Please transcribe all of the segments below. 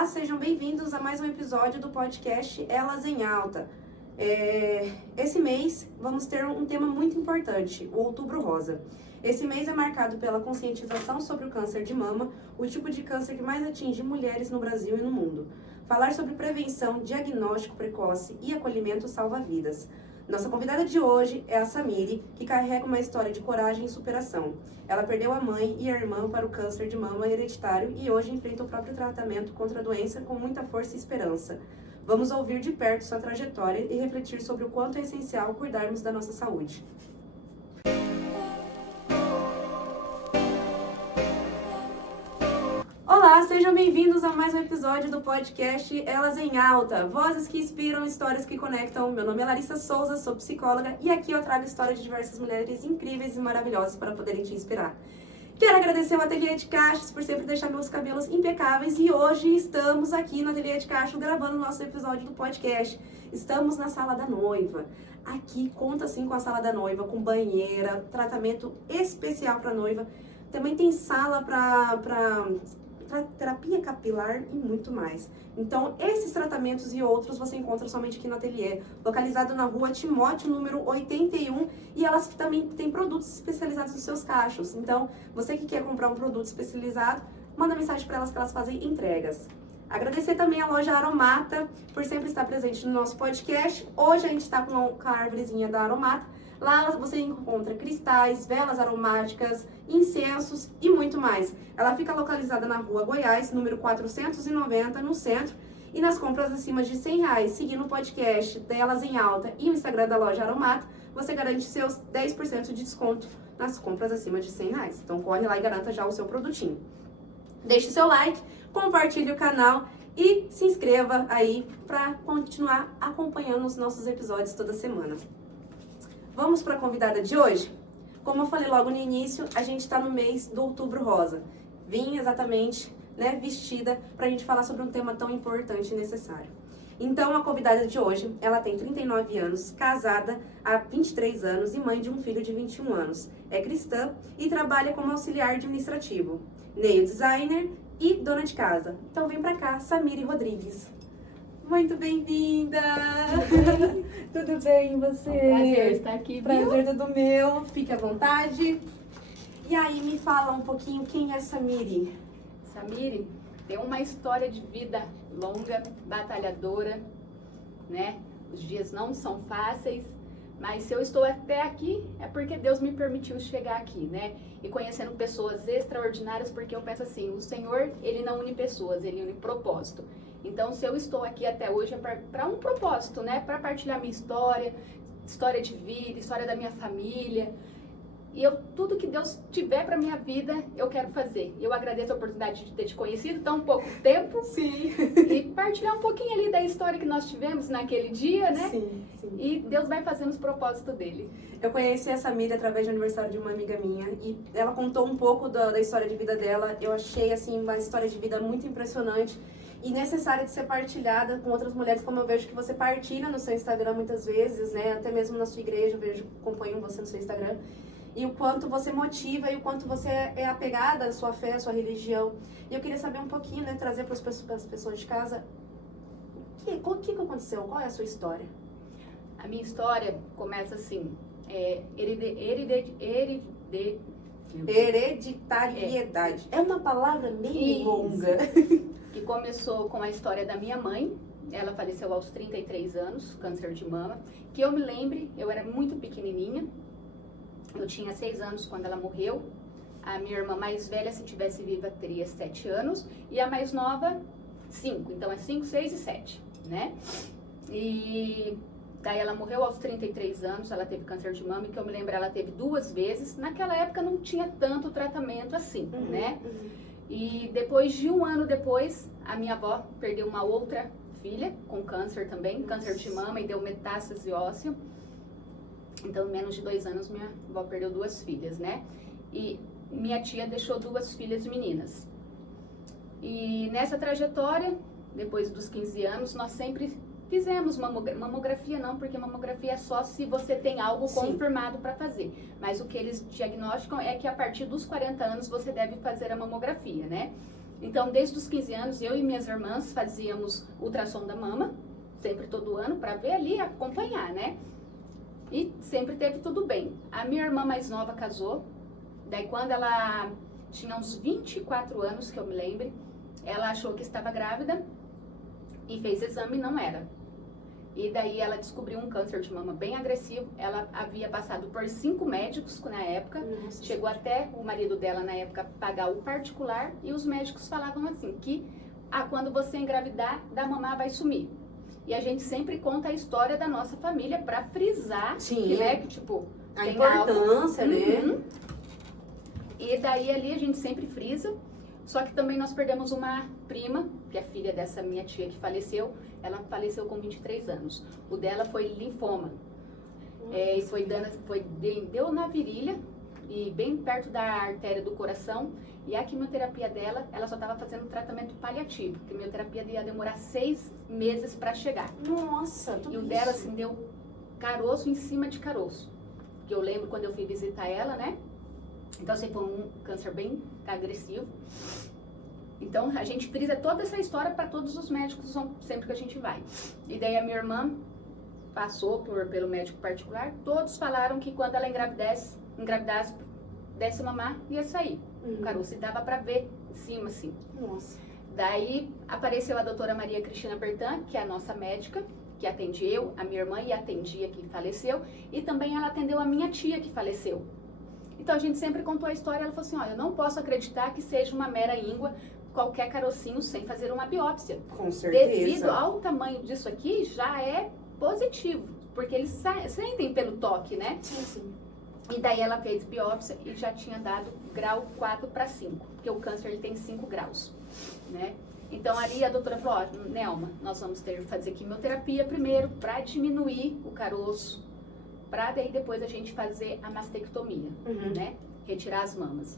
Olá, sejam bem-vindos a mais um episódio do podcast Elas em Alta. Esse mês vamos ter um tema muito importante, o Outubro Rosa. Esse mês é marcado pela conscientização sobre o câncer de mama, o tipo de câncer que mais atinge mulheres no Brasil e no mundo. Falar sobre prevenção, diagnóstico precoce e acolhimento salva vidas. Nossa convidada de hoje é a Samiri, que carrega uma história de coragem e superação. Ela perdeu a mãe e a irmã para o câncer de mama hereditário e hoje enfrenta o próprio tratamento contra a doença com muita força e esperança. Vamos ouvir de perto sua trajetória e refletir sobre o quanto é essencial cuidarmos da nossa saúde. Olá, sejam bem-vindos a mais um episódio do podcast Elas em Alta, vozes que inspiram, histórias que conectam. Meu nome é Larissa Souza, sou psicóloga e aqui eu trago a história de diversas mulheres incríveis e maravilhosas para poderem te inspirar. Quero agradecer ao Ateliê de Cachos por sempre deixar meus cabelos impecáveis e hoje estamos aqui no Ateliê de Cachos gravando o nosso episódio do podcast. Estamos na Sala da Noiva. Aqui conta sim com a Sala da Noiva, com banheira, tratamento especial para noiva. Também tem sala para terapia capilar e muito mais. Então, esses tratamentos e outros você encontra somente aqui no ateliê, localizado na rua Timóteo, número 81, e elas também têm produtos especializados nos seus cachos. Então, você que quer comprar um produto especializado, manda mensagem para elas que elas fazem entregas. Agradecer também a loja Aromata por sempre estar presente no nosso podcast. Hoje a gente está com a árvorezinha da Aromata. Lá você encontra cristais, velas aromáticas, incensos e muito mais. Ela fica localizada na rua Goiás, número 490, no centro. E nas compras acima de R$100, seguindo o podcast delas em alta e o Instagram da loja Aromata, você garante seus 10% de desconto nas compras acima de R$100. Então corre lá e garanta já o seu produtinho. Deixe seu like, compartilhe o canal e se inscreva aí para continuar acompanhando os nossos episódios toda semana. Vamos para a convidada de hoje? Como eu falei logo no início, a gente está no mês do Outubro Rosa. Vim exatamente vestida para a gente falar sobre um tema tão importante e necessário. Então, a convidada de hoje, ela tem 39 anos, casada há 23 anos e mãe de um filho de 21 anos. É cristã e trabalha como auxiliar administrativo, nail designer e dona de casa. Então, vem para cá, Samiri Rodrigues. Muito bem-vinda! Tudo bem, você? É um prazer estar aqui, Prazer todo meu. Fique à vontade. E aí, me fala um pouquinho quem é Samiri. Samiri tem uma história de vida longa, batalhadora, né? Os dias não são fáceis, mas se eu estou até aqui é porque Deus me permitiu chegar aqui, né? E conhecendo pessoas extraordinárias, porque eu penso assim, o Senhor, Ele não une pessoas, Ele une propósito. Então, se eu estou aqui até hoje é para um propósito, né? Para partilhar minha história, história de vida, história da minha família. E tudo que Deus tiver para minha vida, eu quero fazer. Eu agradeço a oportunidade de ter te conhecido tão pouco tempo. Sim. E partilhar um pouquinho ali da história que nós tivemos naquele dia, né? Sim, sim. E Deus vai fazendo os propósitos dele. Eu conheci a Samiri através do aniversário de uma amiga minha e ela contou um pouco da história de vida dela. Eu achei, assim, uma história de vida muito impressionante e necessária de ser partilhada com outras mulheres, como eu vejo que você partilha no seu Instagram muitas vezes, né? Até mesmo na sua igreja, eu acompanho você no seu Instagram. E o quanto você motiva e o quanto você é apegada à sua fé, à sua religião. E eu queria saber um pouquinho, né? Trazer para as pessoas de casa, o que aconteceu? Qual é a sua história? A minha história começa assim, Hereditariedade. É uma palavra meio longa. Que começou com a história da minha mãe. Ela faleceu aos 33 anos, câncer de mama. Que eu me lembre, eu era muito pequenininha. Eu tinha 6 anos quando ela morreu. A minha irmã mais velha, se tivesse viva, teria 7 anos. E a mais nova, 5. Então é 5, 6 e 7, né? E daí ela morreu aos 33 anos, ela teve câncer de mama, e que eu me lembro, ela teve 2 vezes. Naquela época não tinha tanto tratamento assim, né? E depois de 1 ano depois, a minha avó perdeu uma outra filha com câncer também, câncer de mama, e deu metástase óssea. Então, em menos de 2 anos, minha avó perdeu 2 filhas, né? E minha tia deixou 2 filhas meninas. E nessa trajetória, depois dos 15 anos, nós sempre fizemos mamografia, não, porque mamografia é só se você tem algo confirmado para fazer. Mas o que eles diagnosticam é que a partir dos 40 anos você deve fazer a mamografia, né? Então, desde os 15 anos, eu e minhas irmãs fazíamos ultrassom da mama, sempre todo ano, para ver ali, acompanhar, né? E sempre teve tudo bem. A minha irmã mais nova casou, daí quando ela tinha uns 24 anos, que eu me lembre, ela achou que estava grávida e fez exame e não era. E daí ela descobriu um câncer de mama bem agressivo. Ela havia passado por 5 médicos na época. Nossa. Chegou até o marido dela na época pagar o particular e os médicos falavam assim que quando você engravidar, da mamá vai sumir. E a gente sempre conta a história da nossa família para frisar que, né, que tipo a tem importância, algo. né? E daí ali a gente sempre frisa. Só que também nós perdemos uma prima, que é filha dessa minha tia que faleceu. Ela faleceu com 23 anos. O dela foi linfoma. E deu na virilha e bem perto da artéria do coração. E a quimioterapia dela, ela só estava fazendo tratamento paliativo. A quimioterapia ia demorar 6 meses para chegar. Nossa, tudo E o isso. dela, assim, deu caroço em cima de caroço. Que eu lembro quando eu fui visitar ela, né? Então, assim, foi um câncer bem agressivo. Então, a gente frisa toda essa história para todos os médicos sempre que a gente vai. E daí a minha irmã passou pelo médico particular. Todos falaram que quando ela engravidasse, desse mamar, ia sair. O caroço, e dava para ver em cima, assim. Nossa. Daí apareceu a doutora Maria Cristina Bertan, que é a nossa médica, que atende eu, a minha irmã, e atendia que faleceu. E também ela atendeu a minha tia que faleceu. Então a gente sempre contou a história, ela falou assim, eu não posso acreditar que seja uma mera íngua, qualquer carocinho sem fazer uma biópsia. Com certeza. Devido ao tamanho disso aqui, já é positivo, porque eles sentem pelo toque, né? Sim, sim. E daí ela fez biópsia e já tinha dado grau 4 para 5, porque o câncer ele tem 5 graus, né? Então ali a doutora falou, Nelma, nós vamos ter que fazer quimioterapia primeiro para diminuir o caroço, para daí depois a gente fazer a mastectomia, né? Retirar as mamas.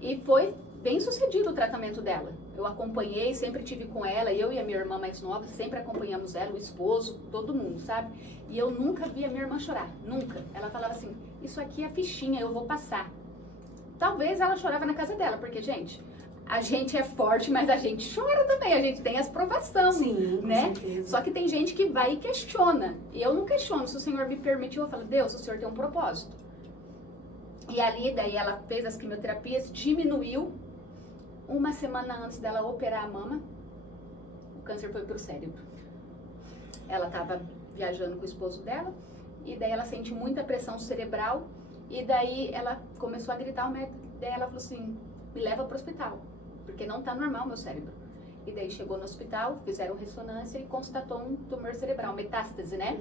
E foi bem sucedido o tratamento dela. Eu acompanhei, sempre tive com ela, eu e a minha irmã mais nova, sempre acompanhamos ela, o esposo, todo mundo, sabe? E eu nunca vi a minha irmã chorar, nunca. Ela falava assim, isso aqui é fichinha, eu vou passar. Talvez ela chorava na casa dela, porque, gente, a gente é forte, mas a gente chora também, a gente tem as provações, Sim, né? com certeza. Só que tem gente que vai e questiona. E eu não questiono, se o Senhor me permitiu, eu falo, Deus, o Senhor tem um propósito. E ali, daí ela fez as quimioterapias, diminuiu. Uma semana antes dela operar a mama, o câncer foi pro cérebro. Ela estava viajando com o esposo dela, e daí ela sentiu muita pressão cerebral, e daí ela começou a gritar, o médico dela falou assim, me leva pro hospital, porque não tá normal meu cérebro. E daí chegou no hospital, fizeram ressonância e constatou um tumor cerebral, metástase, né?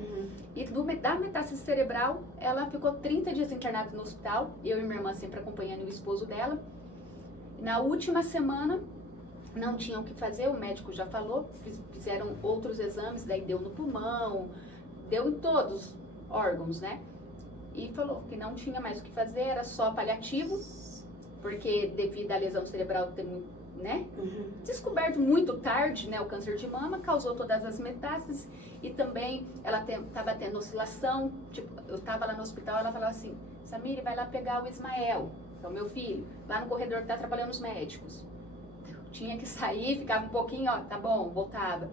E da metástase cerebral, ela ficou 30 dias internada no hospital, eu e minha irmã sempre acompanhando o esposo dela. Na última semana, não tinham o que fazer, o médico já falou, fizeram outros exames, daí deu no pulmão, deu em todos os órgãos, né? E falou que não tinha mais o que fazer, era só paliativo, porque devido à lesão cerebral ter, né? Descoberto muito tarde, né? O câncer de mama causou todas as metástases e também ela estava tendo oscilação, tipo, eu estava lá no hospital, ela falava assim, Samiri, vai lá pegar o Ismael, que é o meu filho, lá no corredor que tá trabalhando os médicos. Eu tinha que sair, ficava um pouquinho, tá bom, voltava.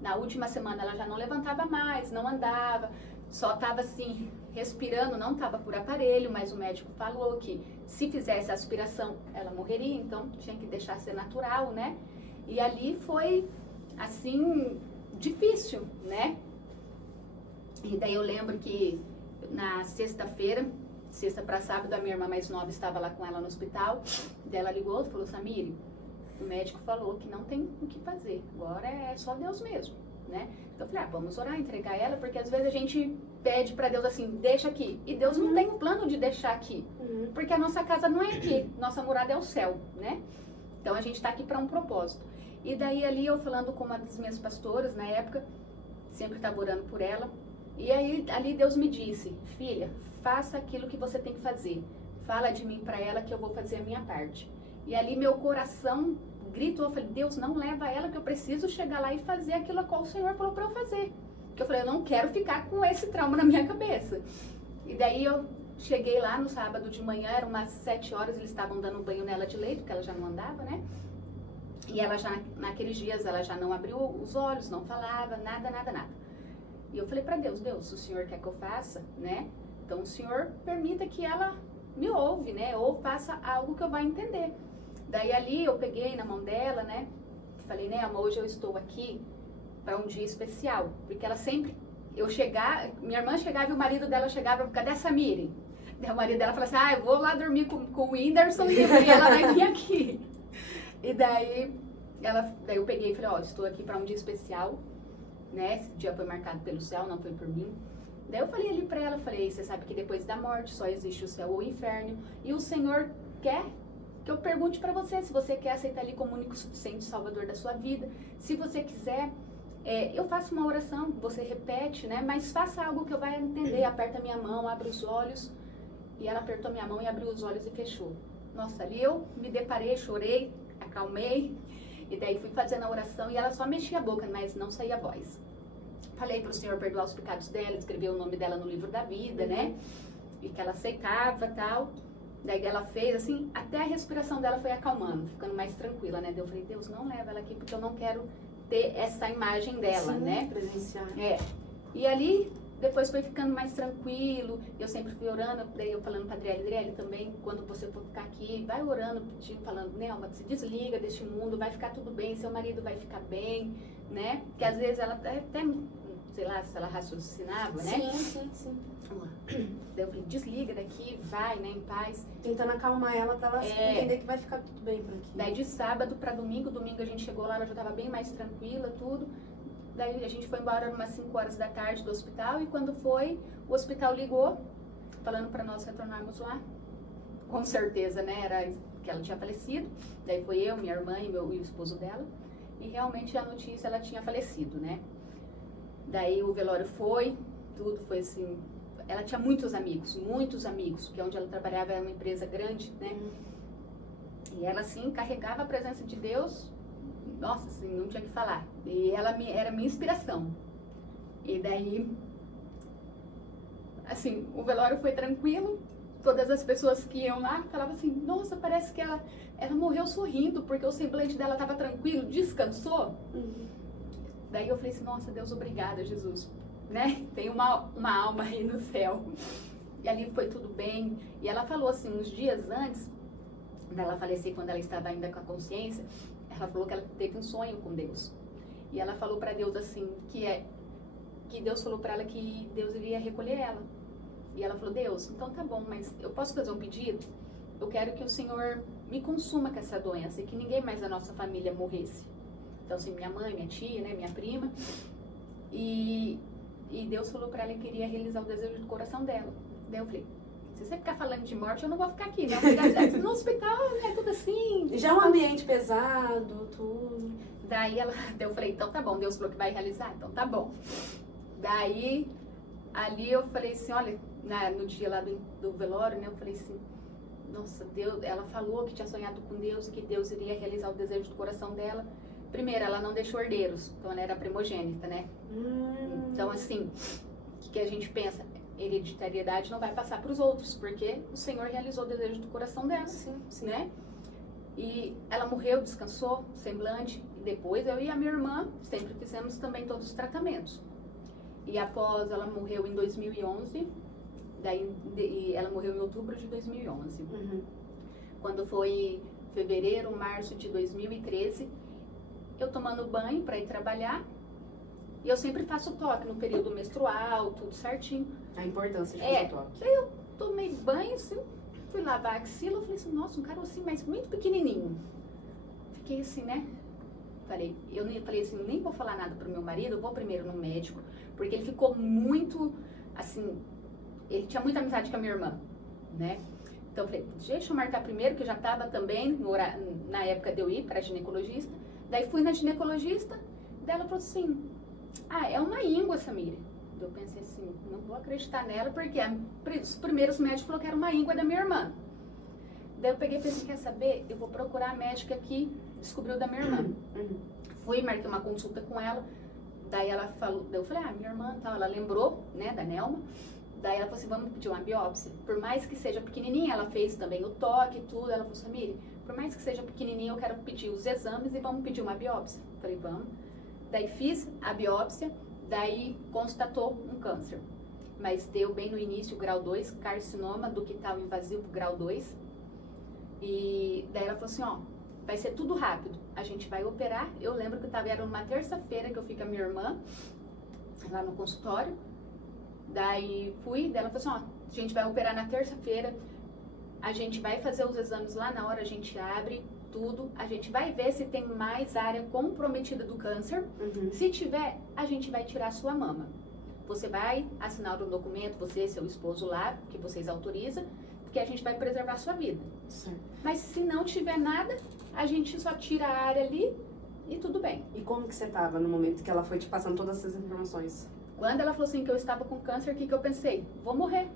Na última semana ela já não levantava mais, não andava, só tava assim, respirando, não tava por aparelho, mas o médico falou que se fizesse a aspiração, ela morreria, então tinha que deixar ser natural, né? E ali foi, assim, difícil, né? E daí eu lembro que na sexta-feira, sexta para sábado, a minha irmã mais nova estava lá com ela no hospital. Daí ela ligou e falou, Samiri, o médico falou que não tem o que fazer, agora é só Deus mesmo, né? Então eu falei, vamos orar, entregar ela, porque às vezes a gente pede para Deus assim, deixa aqui. E Deus não tem um plano de deixar aqui, porque a nossa casa não é aqui, nossa morada é o céu, né? Então a gente está aqui para um propósito. E daí ali eu falando com uma das minhas pastoras na época, sempre estava orando por ela, e aí ali Deus me disse, filha, faça aquilo que você tem que fazer. Fala de mim para ela que eu vou fazer a minha parte. E ali meu coração gritou, eu falei, Deus, não leva ela que eu preciso chegar lá e fazer aquilo a qual o Senhor falou para eu fazer. Porque eu falei, eu não quero ficar com esse trauma na minha cabeça. E daí eu cheguei lá no sábado de manhã, eram umas 7 horas, eles estavam dando banho nela de leite, porque ela já não andava, né? E ela já, naqueles dias, ela já não abriu os olhos, não falava, nada. E eu falei pra Deus, se o Senhor quer que eu faça, né? Então o Senhor permita que ela me ouve, né? Ou faça algo que eu vá entender. Daí ali eu peguei na mão dela, né? Falei, Nelma, hoje eu estou aqui para um dia especial. Porque ela sempre, minha irmã chegava e o marido dela chegava, cadê essa Miriam? Daí o marido dela falava assim, eu vou lá dormir com o Whindersson e ela vai vir aqui. E daí eu peguei e falei, estou aqui para um dia especial, né? Esse dia foi marcado pelo céu, não foi por mim. Daí eu falei ali pra ela, você sabe que depois da morte só existe o céu ou o inferno. E o Senhor quer que eu pergunte pra você se você quer aceitar Ele como único suficiente Salvador da sua vida. Se você quiser, eu faço uma oração, você repete, né? Mas faça algo que eu vá entender. Aperta minha mão, abre os olhos. E ela apertou minha mão e abriu os olhos e fechou. Nossa, ali eu me deparei, chorei, acalmei. E daí fui fazendo a oração e ela só mexia a boca, mas não saía a voz. Falei pro Senhor perdoar os pecados dela, escreveu o nome dela no livro da vida, né? E que ela aceitava e tal. Daí ela fez assim, até a respiração dela foi acalmando, ficando mais tranquila, né? Daí eu falei, Deus, não leva ela aqui porque eu não quero ter essa imagem dela, né? Presenciar. E ali, depois foi ficando mais tranquilo, eu sempre fui orando, daí eu falando pra Adriele também, quando você for ficar aqui, vai orando, pedindo, falando, Nelma, se desliga deste mundo, vai ficar tudo bem, seu marido vai ficar bem, né? Que às vezes ela até, sei lá, se ela raciocinava, né? Sim. Daí eu falei, desliga daqui, vai, né, em paz. Tentando acalmar ela pra ela entender que vai ficar tudo bem por aqui. Daí de sábado pra domingo a gente chegou lá, ela já tava bem mais tranquila, tudo. Daí a gente foi embora umas 5 horas da tarde do hospital e quando foi, o hospital ligou, falando pra nós retornarmos lá. Com certeza, né, era que ela tinha falecido. Daí foi eu, minha irmã e o esposo dela. E realmente a notícia, ela tinha falecido, né. Daí o velório tudo foi assim. Ela tinha muitos amigos, porque onde ela trabalhava era uma empresa grande, né? E ela, assim, carregava a presença de Deus, nossa, assim, não tinha o que falar. E ela era minha inspiração. E daí, assim, o velório foi tranquilo, todas as pessoas que iam lá falavam assim, nossa, parece que ela morreu sorrindo, porque o semblante dela estava tranquilo, descansou. Daí eu falei assim, nossa, Deus, obrigada, Jesus. Né? Tem uma alma aí no céu. E ali foi tudo bem. E ela falou assim, uns dias antes dela falecer, quando ela estava ainda com a consciência, ela falou que ela teve um sonho com Deus. E ela falou para Deus assim, que Deus falou para ela que Deus iria recolher ela. E ela falou, Deus, então tá bom, mas eu posso fazer um pedido? Eu quero que o Senhor me consuma com essa doença e que ninguém mais da nossa família morresse. Então assim, minha mãe, minha tia, né, minha prima. E Deus falou pra ela que queria realizar o desejo do coração dela. Daí eu falei, se você ficar falando de morte, eu não vou ficar aqui, não. Porque no hospital é tudo assim. Já é um ambiente pesado, tudo. Daí eu falei, então tá bom, Deus falou que vai realizar, então tá bom. Daí, ali eu falei assim, olha, no dia lá do velório, né, eu falei assim, nossa, Deus, ela falou que tinha sonhado com Deus, que Deus iria realizar o desejo do coração dela. Primeiro, ela não deixou herdeiros, então ela era primogênita, né? Então, assim, o que a gente pensa? Hereditariedade não vai passar para os outros, porque o Senhor realizou o desejo do coração dela, sim. né? E ela morreu, descansou, semblante, e depois eu e a minha irmã sempre fizemos também todos os tratamentos. E após, ela morreu em 2011, daí ela morreu em outubro de 2011. Quando foi fevereiro, março de 2013, eu tomando banho para ir trabalhar, e eu sempre faço toque no período menstrual, tudo certinho. A importância de fazer toque. Daí eu tomei banho, assim, fui lavar a axila, eu falei assim, nossa, um carocinho, mas muito pequenininho. Fiquei assim, né? Falei assim, nem vou falar nada pro meu marido, eu vou primeiro no médico, porque ele ficou muito, assim, ele tinha muita amizade com a minha irmã, né? Então eu falei, deixa eu marcar primeiro, que eu já tava também, na época de eu ir para ginecologista. Daí fui na ginecologista, daí ela falou assim, é uma íngua, Samira. Eu pensei assim, não vou acreditar nela, porque os primeiros médicos falaram que era uma íngua da minha irmã. Daí eu peguei e pensei, quer saber? Eu vou procurar a médica que descobriu da minha irmã. Fui, marquei uma consulta com ela, daí ela falou, daí eu falei, minha irmã, tal, ela lembrou, né, da Nelma. Daí ela falou assim, vamos pedir uma biópsia. Por mais que seja pequenininha, ela fez também o toque e tudo. Ela falou, Samira, por mais que seja pequenininho, eu quero pedir os exames e vamos pedir uma biópsia. Falei, vamos. Daí fiz a biópsia, daí constatou um câncer. Mas deu bem no início, grau 2, carcinoma ductal invasivo, grau 2. E daí ela falou assim, ó, vai ser tudo rápido, a gente vai operar. Eu lembro que era numa terça-feira que eu fui com a minha irmã, lá no consultório. Daí fui, daí ela falou assim, ó, a gente vai operar na terça-feira, a gente vai fazer os exames lá na hora, a gente abre tudo, a gente vai ver se tem mais área comprometida do câncer. Se tiver, a gente vai tirar a sua mama. Você vai assinar um documento, você e seu esposo lá, que vocês autorizam, porque a gente vai preservar a sua vida. Certo. Mas se não tiver nada, a gente só tira a área ali e tudo bem. E como que você tava no momento que ela foi te passando todas essas informações? Quando ela falou assim que eu estava com câncer, o que eu pensei? Vou morrer.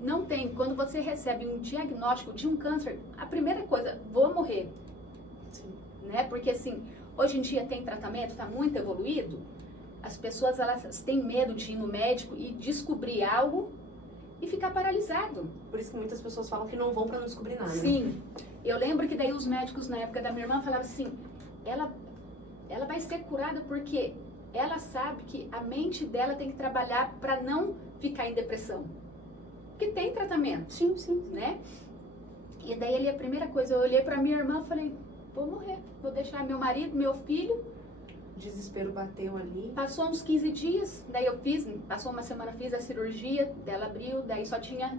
Não tem. Quando você recebe um diagnóstico de um câncer, a primeira coisa, vou morrer. Sim. Né? Porque assim, hoje em dia tem tratamento, está muito evoluído. As pessoas, elas têm medo de ir no médico e descobrir algo e ficar paralisado. Por isso que muitas pessoas falam que não vão pra não descobrir nada. Sim. Eu lembro que daí os médicos, na época da minha irmã, falavam assim, ela vai ser curada porque ela sabe que a mente dela tem que trabalhar para não ficar em depressão. Porque tem tratamento. Sim, sim. Né? E daí ali a primeira coisa, eu olhei pra minha irmã e falei, vou morrer, vou deixar meu marido, meu filho. Desespero bateu ali. Passou uns 15 dias, daí eu passou uma semana, fiz a cirurgia, dela abriu, daí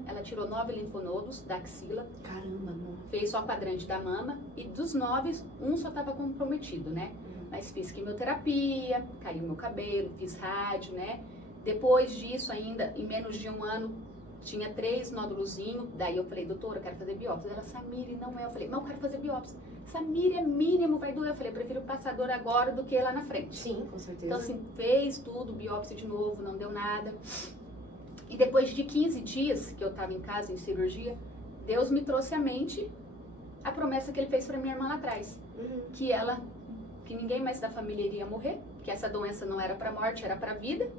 ela tirou 9 linfonodos da axila. Caramba, não. Fez só quadrante da mama e dos 9, um só estava comprometido, né? Mas fiz quimioterapia, caiu meu cabelo, fiz rádio, né? Depois disso ainda, em menos de um ano, tinha 3 nódulozinhos. Daí eu falei, doutora, eu quero fazer biópsia. Ela, Samire, não é. Eu falei, mas eu quero fazer biópsia. Samire, é mínimo, vai doer. Eu falei, eu prefiro passar dor agora do que lá na frente. Sim, com certeza. Então assim, fez tudo, biópsia de novo, não deu nada. E depois de 15 dias que eu tava em casa, em cirurgia, Deus me trouxe à mente a promessa que ele fez pra minha irmã lá atrás. Que ninguém mais da família iria morrer, que essa doença não era pra morte, era pra vida,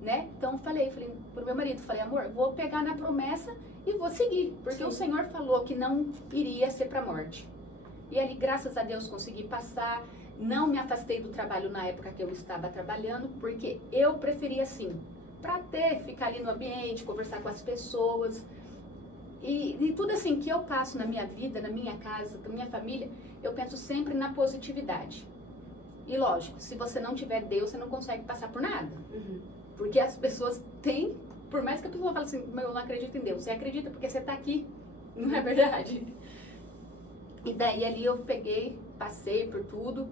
né? Então falei pro meu marido, amor, vou pegar na promessa e vou seguir, porque Sim. o Senhor falou que não iria ser pra morte. E ali, graças a Deus, consegui passar, não me afastei do trabalho na época que eu estava trabalhando, porque eu preferia assim, ficar ali no ambiente, conversar com as pessoas, e tudo assim que eu passo na minha vida, na minha casa, com a minha família, eu penso sempre na positividade. E lógico, se você não tiver Deus, você não consegue passar por nada. Porque as pessoas têm, por mais que a pessoa fale assim, mas eu não acredito em Deus. Você acredita porque você está aqui, não é verdade? E daí ali eu passei por tudo,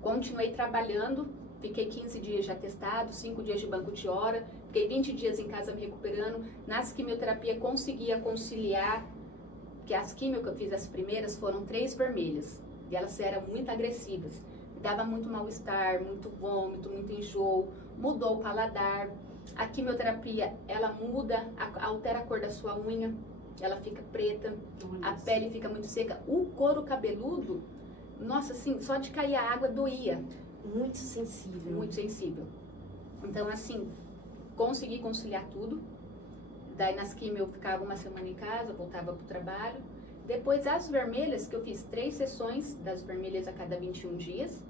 continuei trabalhando, fiquei 15 dias de atestado, 5 dias de banco de hora, fiquei 20 dias em casa me recuperando. Nas quimioterapias conseguia conciliar, porque as quimio que eu fiz, as primeiras, foram 3 vermelhas, e elas eram muito agressivas. Dava muito mal-estar, muito vômito, muito enjoo, mudou o paladar. A quimioterapia, ela altera a cor da sua unha, ela fica preta, a pele fica muito seca. O couro cabeludo, nossa, assim, só de cair a água doía. Muito sensível. Muito sensível. Então, assim, consegui conciliar tudo. Daí nas quimio eu ficava uma semana em casa, voltava pro trabalho. Depois as vermelhas, que eu fiz 3 sessões das vermelhas a cada 21 dias.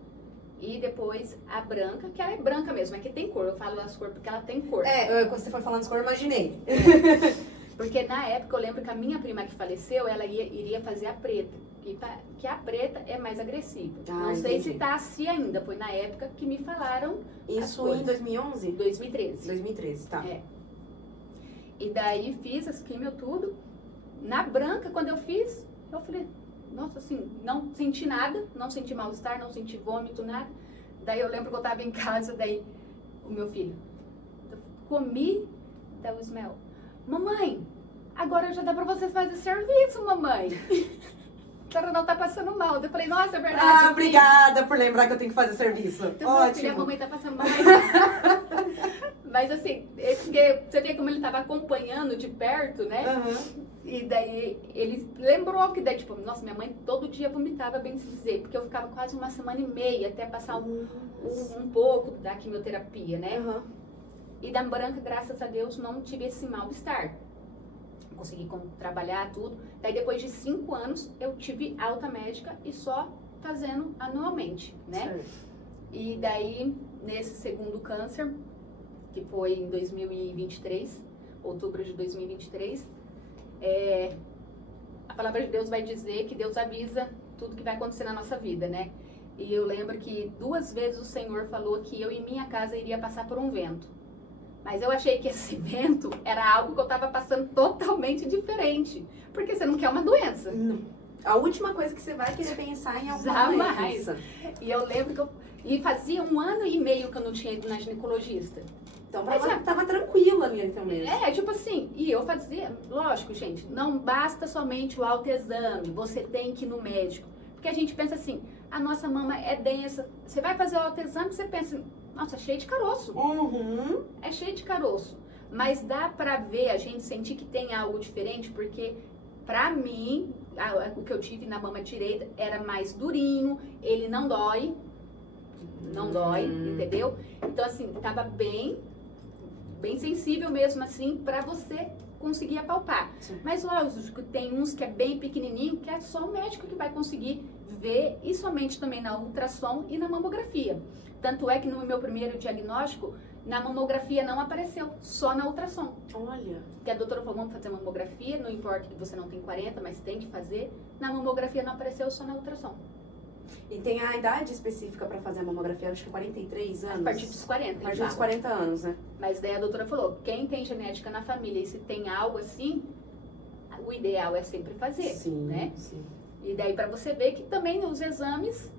E depois a branca, que ela é branca mesmo, é que tem cor. Eu falo as cores porque ela tem cor. Quando você foi falando as cores, eu imaginei. Porque na época eu lembro que a minha prima que faleceu, ela iria fazer a preta. Que a preta é mais agressiva. Não sei se tá assim ainda, foi na época que me falaram. Isso em 2011? 2013. 2013, tá. E daí fiz as quimio tudo. Na branca, quando eu fiz, eu falei, nossa, assim, não senti nada, não senti mal-estar, não senti vômito, nada. Daí eu lembro que eu tava em casa, daí o meu filho, comi, daí o Ismael, mamãe, agora já dá pra vocês fazer serviço, mamãe. A senhora não tá passando mal. Eu falei, nossa, é verdade. Obrigada por lembrar que eu tenho que fazer serviço. Então, ótimo. Filha, a mamãe tá passando mal. Mas assim, porque você vê como ele tava acompanhando de perto, né? E daí ele lembrou que daí, tipo, nossa, minha mãe todo dia vomitava, bem se dizer, porque eu ficava quase uma semana e meia até passar um pouco da quimioterapia, né? E da branca, graças a Deus, não tive esse mal-estar. conseguir trabalhar tudo. Daí depois de 5 anos eu tive alta médica e só fazendo anualmente, né? Certo. E daí nesse segundo câncer, que foi em 2023, outubro de 2023, a palavra de Deus vai dizer que Deus avisa tudo que vai acontecer na nossa vida, né? E eu lembro que 2 vezes o Senhor falou que eu e minha casa iria passar por um vento. Mas eu achei que esse vento era algo que eu estava passando totalmente diferente. Porque você não quer uma doença. Não. A última coisa que você vai querer pensar em alguma Jamais. doença. E eu lembro que e fazia 1 ano e meio que eu não tinha ido na ginecologista. Então Mas tava tranquila ali então mesmo. Tipo assim, e eu fazia, lógico, gente, não basta somente o autoexame, você tem que ir no médico. Porque a gente pensa assim, a nossa mama é densa. Você vai fazer o autoexame e você pensa, nossa, é cheio de caroço. Uhum. É cheio de caroço. Mas dá pra ver, a gente sentir que tem algo diferente, porque pra mim, o que eu tive na mama direita era mais durinho, ele não dói. Não dói, entendeu? Então assim, tava bem sensível mesmo assim pra você conseguir apalpar. Sim. Mas lógico, tem uns que é bem pequenininho, que é só o médico que vai conseguir ver, e somente também na ultrassom e na mamografia. Tanto é que no meu primeiro diagnóstico, na mamografia não apareceu, só na ultrassom. Olha. Que a doutora falou, vamos fazer mamografia, não importa que você não tem 40, mas tem que fazer. Na mamografia não apareceu, só na ultrassom. E tem a idade específica pra fazer a mamografia, acho que 43 anos. A partir dos 40, A partir dos 40 anos, né? Mas daí a doutora falou, quem tem genética na família e se tem algo assim, o ideal é sempre fazer, Sim, né? sim. E daí pra você ver que também os exames,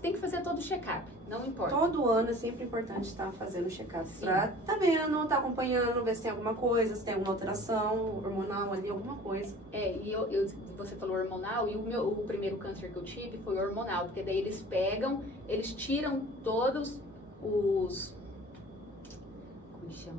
tem que fazer todo o check-up, não importa. Todo ano é sempre importante estar fazendo check-up Sim. pra tá vendo, tá acompanhando, ver se tem alguma coisa, se tem alguma alteração hormonal ali, alguma coisa. E você falou hormonal, e o primeiro câncer que eu tive foi hormonal, porque daí eles tiram todos os, como que chama?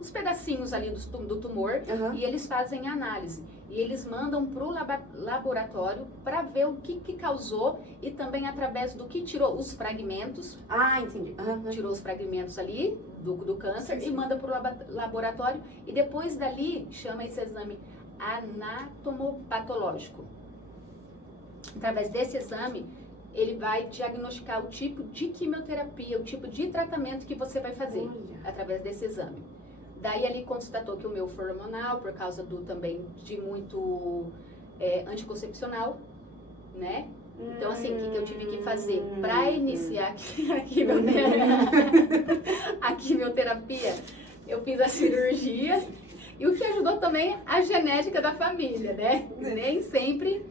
Os pedacinhos ali do tumor, Aham. e eles fazem análise. E eles mandam pro laboratório para ver o que causou, e também através do que tirou os fragmentos, Ah, entendi. Aham. tirou os fragmentos ali do câncer, Sim. e manda pro laboratório, e depois dali chama esse exame anatomopatológico. Através desse exame, ele vai diagnosticar o tipo de quimioterapia, o tipo de tratamento que você vai fazer, Olha. através desse exame. Daí ele constatou que o meu foi hormonal, por causa também de muito anticoncepcional, né? Então, assim, o que eu tive que fazer para iniciar a quimioterapia? Eu fiz a cirurgia, e o que ajudou também a genética da família, né? Nem sempre.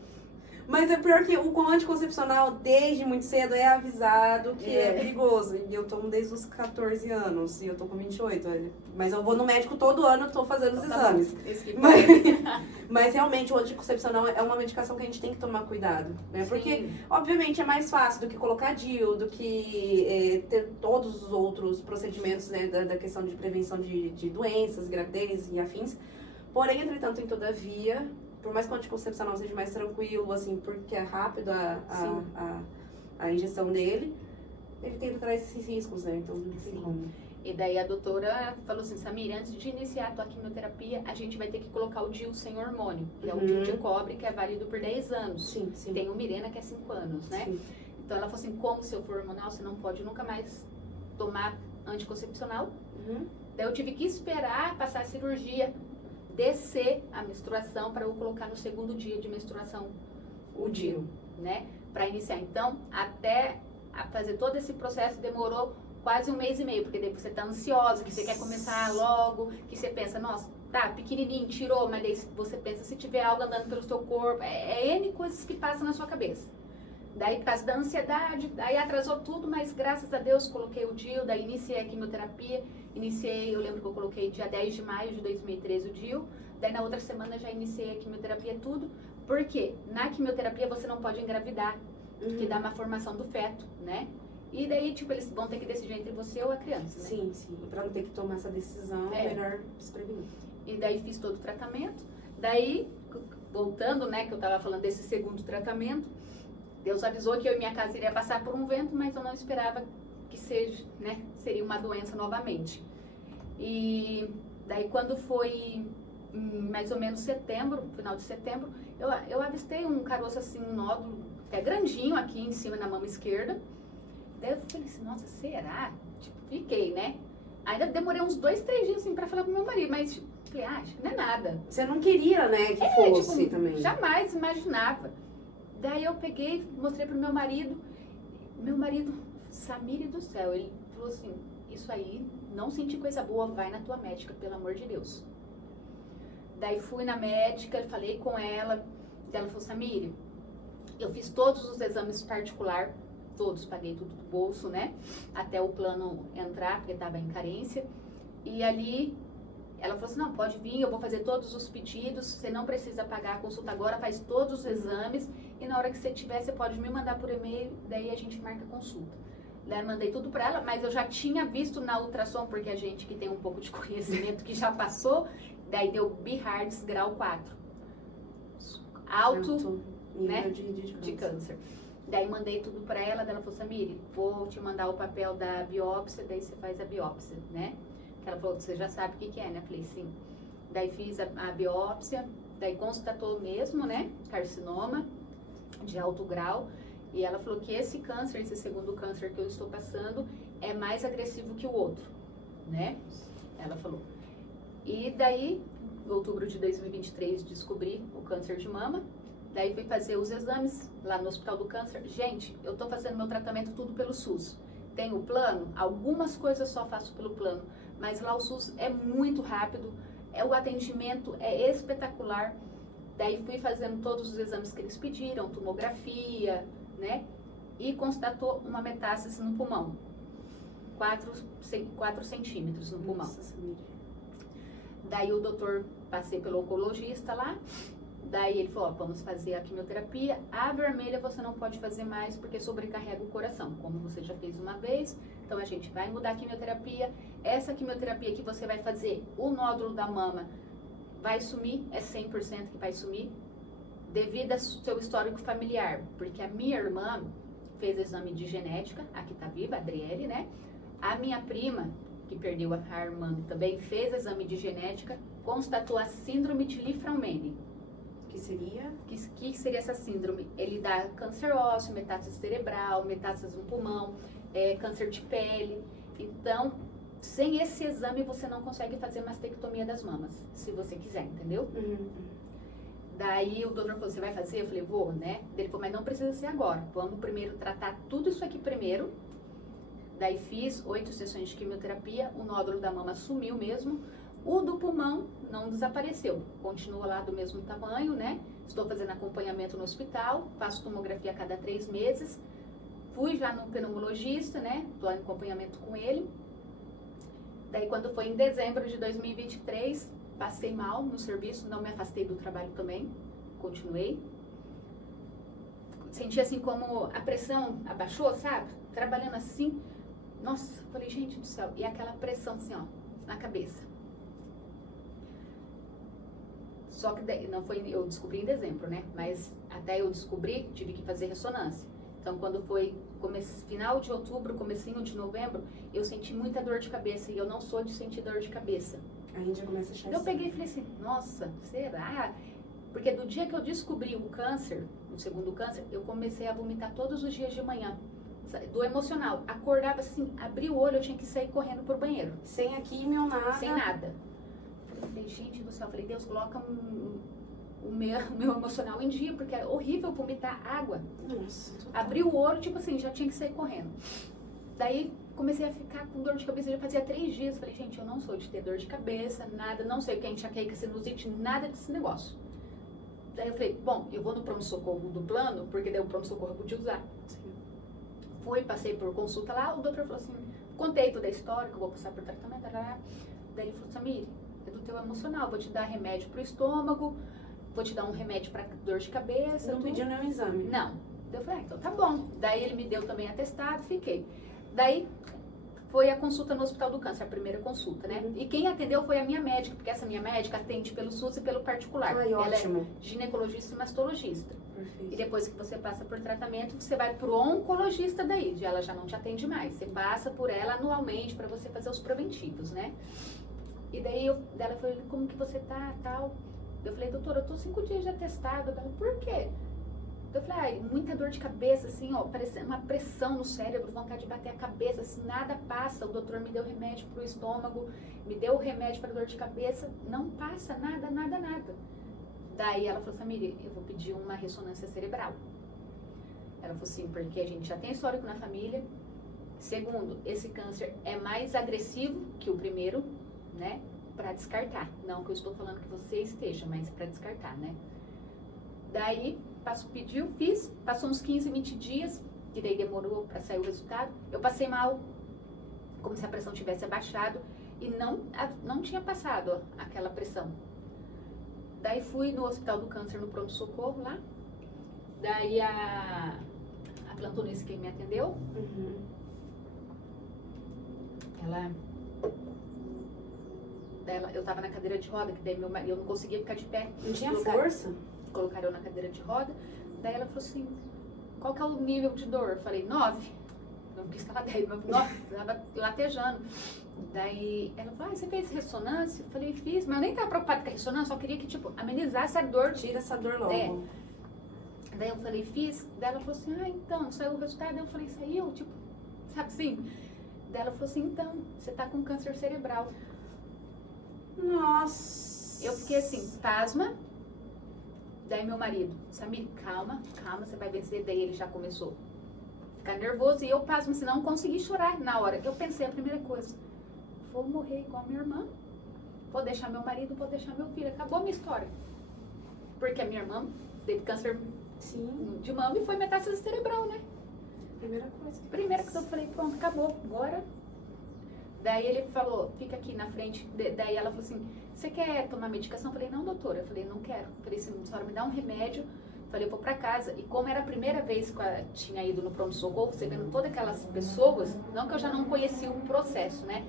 Mas é pior que o anticoncepcional, desde muito cedo, é avisado que é perigoso. E eu tomo desde os 14 anos, e eu tô com 28. Mas eu vou no médico todo ano, tô fazendo os exames. Mas realmente o anticoncepcional é uma medicação que a gente tem que tomar cuidado, né? Porque, obviamente, é mais fácil do que colocar DIU, do que ter todos os outros procedimentos, né, da questão de prevenção de doenças, gravidez e afins. Porém, entretanto, em todavia, por mais que o anticoncepcional seja mais tranquilo, assim, porque é rápido a injeção dele, ele tem traz esses riscos, né? Então não tem como. E daí a doutora falou assim, Samira, antes de iniciar a tua quimioterapia, a gente vai ter que colocar o DIU sem hormônio, que é o DIU de cobre, que é válido por 10 anos. Sim, sim. Tem o Mirena, que é 5 anos, né? Sim. Então ela falou assim, como se eu for hormonal, você não pode nunca mais tomar anticoncepcional. Daí eu tive que esperar passar a cirurgia, descer a menstruação para eu colocar no segundo dia de menstruação o DIU, né? Para iniciar. Então, até fazer todo esse processo demorou quase 1 mês e meio, porque daí você tá ansiosa, que você quer começar logo, que você pensa, nossa, tá, pequenininho, tirou, mas daí você pensa, se tiver algo andando pelo seu corpo, N coisas que passam na sua cabeça. Daí, por causa da ansiedade, aí atrasou tudo, mas graças a Deus coloquei o DIU, daí iniciei a quimioterapia, eu lembro que eu coloquei dia 10 de maio de 2013 o DIU, daí na outra semana já iniciei a quimioterapia tudo, porque na quimioterapia você não pode engravidar, que dá uma formação do feto, né? E daí, tipo, eles vão ter que decidir entre você ou a criança, né? Sim, sim. E pra não ter que tomar essa decisão, é melhor se prevenir. E daí fiz todo o tratamento, daí, voltando, né, que eu tava falando desse segundo tratamento, Deus avisou que eu e minha casa iria passar por um vento, mas eu não esperava que seria uma doença novamente. E daí quando foi mais ou menos setembro, final de setembro, eu avistei um caroço assim, um nódulo, até grandinho aqui em cima na mama esquerda. Daí eu falei assim, nossa, será? Tipo, fiquei, né? Ainda demorei uns 2, 3 dias assim pra falar pro meu marido, mas falei, acho que não é nada. Você não queria, né, que fosse tipo, também. Jamais imaginava. Daí eu peguei, mostrei pro meu marido, Samire do céu, ele falou assim, isso aí, não senti coisa boa, vai na tua médica, pelo amor de Deus. Daí fui na médica, falei com ela, ela falou, Samire, eu fiz todos os exames particular, todos, paguei tudo do bolso, né, até o plano entrar, porque estava em carência, e ali ela falou assim, não, pode vir, eu vou fazer todos os pedidos, você não precisa pagar a consulta agora, faz todos os exames, e na hora que você tiver, você pode me mandar por e-mail, daí a gente marca a consulta. Daí mandei tudo pra ela, mas eu já tinha visto na ultrassom, porque a gente que tem um pouco de conhecimento que já passou, daí deu Behards grau 4. Alto, né, de câncer. Daí mandei tudo pra ela, daí ela falou, Samire, vou te mandar o papel da biópsia, daí você faz a biópsia, né? Ela falou, você já sabe o que é, né? Eu falei, sim. Daí fiz a biópsia, daí constatou mesmo, né? Carcinoma de alto grau. E ela falou que esse câncer, esse segundo câncer que eu estou passando, é mais agressivo que o outro, né? Ela falou. E daí, em outubro de 2023, descobri o câncer de mama. Daí fui fazer os exames lá no Hospital do Câncer. Gente, eu tô fazendo meu tratamento tudo pelo SUS. Tem o plano, algumas coisas só faço pelo plano, mas lá o SUS é muito rápido, o atendimento é espetacular. Daí fui fazendo todos os exames que eles pediram, tomografia, né? E constatou uma metástase no pulmão, 4 centímetros no pulmão. Daí o doutor, passei pelo oncologista lá, daí ele falou, ó, vamos fazer a quimioterapia, a vermelha você não pode fazer mais porque sobrecarrega o coração, como você já fez uma vez, então a gente vai mudar a quimioterapia, essa quimioterapia que você vai fazer, o nódulo da mama vai sumir, é 100% que vai sumir, devido ao seu histórico familiar, porque a minha irmã fez exame de genética, a que tá viva, a Adriele, né? A minha prima, que perdeu a irmã também, fez exame de genética, constatou a síndrome de Li-Fraumeni. Que seria? Que seria essa síndrome? Ele dá câncer ósseo, metástase cerebral, metástase no pulmão, câncer de pele. Então, sem esse exame, você não consegue fazer mastectomia das mamas, se você quiser, entendeu? Daí o doutor falou, você vai fazer? Eu falei, vou, né? Ele falou, mas não precisa ser agora. Vamos primeiro tratar tudo isso aqui primeiro. Daí fiz 8 sessões de quimioterapia, o nódulo da mama sumiu mesmo. O do pulmão não desapareceu, continua lá do mesmo tamanho, né? Estou fazendo acompanhamento no hospital, faço tomografia a cada 3 meses. Fui já no pneumologista, né? Estou em acompanhamento com ele. Daí quando foi em dezembro de 2023, passei mal no serviço, não me afastei do trabalho também, continuei. Senti assim como a pressão abaixou, sabe? Trabalhando assim, nossa, falei, gente do céu, e aquela pressão assim, ó, na cabeça. Só que daí, não foi, eu descobri em dezembro, né? Mas até eu descobri, tive que fazer ressonância. Então, quando foi final de outubro, comecinho de novembro, eu senti muita dor de cabeça. E eu não sou de sentir dor de cabeça. Aí já começa a achar. Eu peguei e falei assim, nossa, será? Porque do dia que eu descobri o câncer, o segundo câncer, eu comecei a vomitar todos os dias de manhã. Do emocional. Acordava assim, abri o olho, eu tinha que sair correndo pro banheiro. Sem a químio, nada. Sem nada. Eu falei, gente do céu, eu falei, Deus, coloca o meu emocional em dia, porque é horrível vomitar água. Nossa. Abri o olho, tipo assim, já tinha que sair correndo. Daí comecei a ficar com dor de cabeça, já fazia 3 dias. Falei, gente, eu não sou de ter dor de cabeça, nada, não sei o que é enxaqueca, sinusite, nada desse negócio. Daí eu falei, bom, eu vou no pronto-socorro do plano, porque daí o pronto-socorro eu podia usar. Sim. Fui, passei por consulta lá, o doutor falou assim, contei toda a história, que eu vou passar por tratamento, daí ele falou, Samire, é do teu emocional, vou te dar remédio pro estômago, vou te dar um remédio pra dor de cabeça. Não pediu nenhum exame? Não. Daí eu falei, então tá bom. Daí ele me deu também atestado, fiquei. Daí foi a consulta no Hospital do Câncer, a primeira consulta, né? E quem atendeu foi a minha médica, porque essa minha médica atende pelo SUS e pelo particular. Ai, ela ótimo. é ginecologista e mastologista. Perfeito. E depois que você passa por tratamento, você vai pro oncologista daí, ela já não te atende mais. Você passa por ela anualmente para você fazer os preventivos, né? E daí ela falou, como que você tá, tal? Eu falei, doutora, eu tô 5 dias de atestado. Ela, por quê? Eu falei, muita dor de cabeça, assim, ó, parecendo uma pressão no cérebro, vontade de bater a cabeça, assim, nada passa. O doutor me deu remédio pro estômago, me deu remédio para dor de cabeça, não passa nada, nada, nada. Daí ela falou, Samira, eu vou pedir uma ressonância cerebral. Ela falou assim, porque a gente já tem histórico na família. Segundo, esse câncer é mais agressivo que o primeiro, né? Para descartar. Não que eu estou falando que você esteja, mas para descartar, né? Daí, pediu, fiz, passou uns 15, 20 dias, e daí demorou para sair o resultado. Eu passei mal, como se a pressão tivesse abaixado, e não tinha passado ó, aquela pressão. Daí fui no Hospital do Câncer, no pronto-socorro lá. Daí a plantonista que me atendeu, eu tava na cadeira de roda, que daí eu não conseguia ficar de pé. Não tinha força? Colocaram eu na cadeira de roda. Daí ela falou assim, qual que é o nível de dor? Eu falei, 9. Não quis falar 10, mas 9, tava latejando. Daí ela falou, você fez ressonância? Eu falei, fiz, mas eu nem tava preocupada com a ressonância, só queria que, tipo, amenizasse a dor. Tira essa dor logo. É. Daí eu falei, fiz. Daí ela falou assim, então, saiu o resultado? Daí eu falei, saiu? Tipo, sabe assim? Daí ela falou assim, então, você tá com câncer cerebral. Nossa. Eu fiquei assim, pasma. Daí meu marido, Samir, calma, você vai vencer. Daí ele já começou a ficar nervoso e eu pasmo, assim, não consegui chorar na hora. Eu pensei, a primeira coisa, vou morrer igual a minha irmã. Vou deixar meu marido, vou deixar meu filho. Acabou a minha história. Porque a minha irmã teve câncer de mama e foi metástase cerebral, né? Primeira coisa que eu falei, pronto, acabou, agora. Daí ele falou, fica aqui na frente. Daí ela falou assim, você quer tomar medicação? Eu falei, não, doutora. Eu falei, não quero. Eu falei, se a senhora me dá um remédio. Eu falei, eu vou pra casa. E como era a primeira vez que eu tinha ido no pronto-socorro, você vendo todas aquelas pessoas, não que eu já não conhecia o processo, né?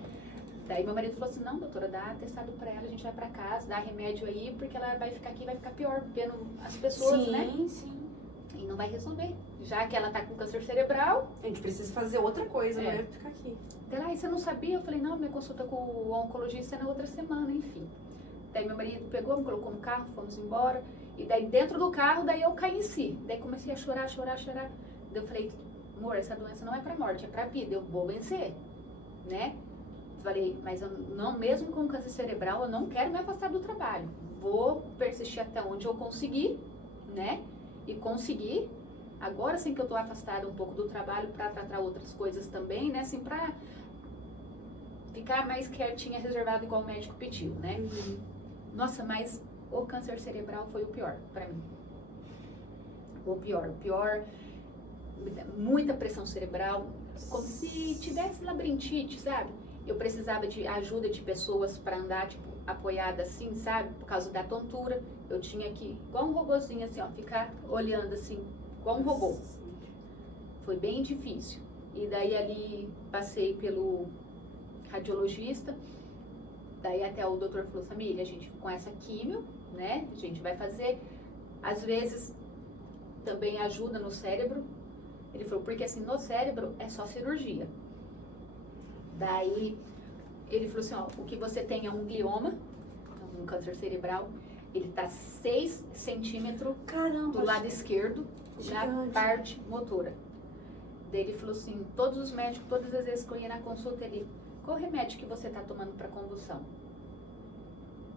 Daí meu marido falou assim, não, doutora, dá atestado pra ela, a gente vai pra casa, dá remédio aí, porque ela vai ficar aqui, vai ficar pior, vendo as pessoas, né? Sim. E não vai resolver. Já que ela tá com câncer cerebral. A gente precisa fazer outra coisa, não é ficar aqui. Daí, você não sabia? Eu falei, não, minha consulta com o oncologista é na outra semana, enfim. Daí meu marido pegou, me colocou no carro, fomos embora. E daí dentro do carro, daí eu caí em si. Daí comecei a chorar. Daí eu falei, amor, essa doença não é pra morte, é pra vida, eu vou vencer, né? Falei, mas eu não, mesmo com câncer cerebral, eu não quero me afastar do trabalho. Vou persistir até onde eu conseguir, né? E conseguir, agora sim que eu tô afastada um pouco do trabalho pra tratar outras coisas também, né? Assim, pra ficar mais quietinha, reservada igual o médico pediu, né? Nossa, mas o câncer cerebral foi o pior pra mim. O pior, muita pressão cerebral, como se tivesse labirintite, sabe? Eu precisava de ajuda de pessoas para andar, tipo, apoiada assim, sabe? Por causa da tontura. Eu tinha que, igual um robozinho assim, ó, ficar olhando assim, igual um robô. Foi bem difícil. E daí ali passei pelo radiologista. Daí até o doutor falou, Samir, a gente com essa químio, né? A gente vai fazer. Às vezes também ajuda no cérebro. Ele falou, porque assim, no cérebro é só cirurgia. Daí, ele falou assim, ó, o que você tem é um glioma, um câncer cerebral, ele tá 6 centímetros do lado esquerdo, na parte motora. Daí ele falou assim, todos os médicos, todas as vezes que eu ia na consulta, ele, qual remédio que você tá tomando pra convulsão?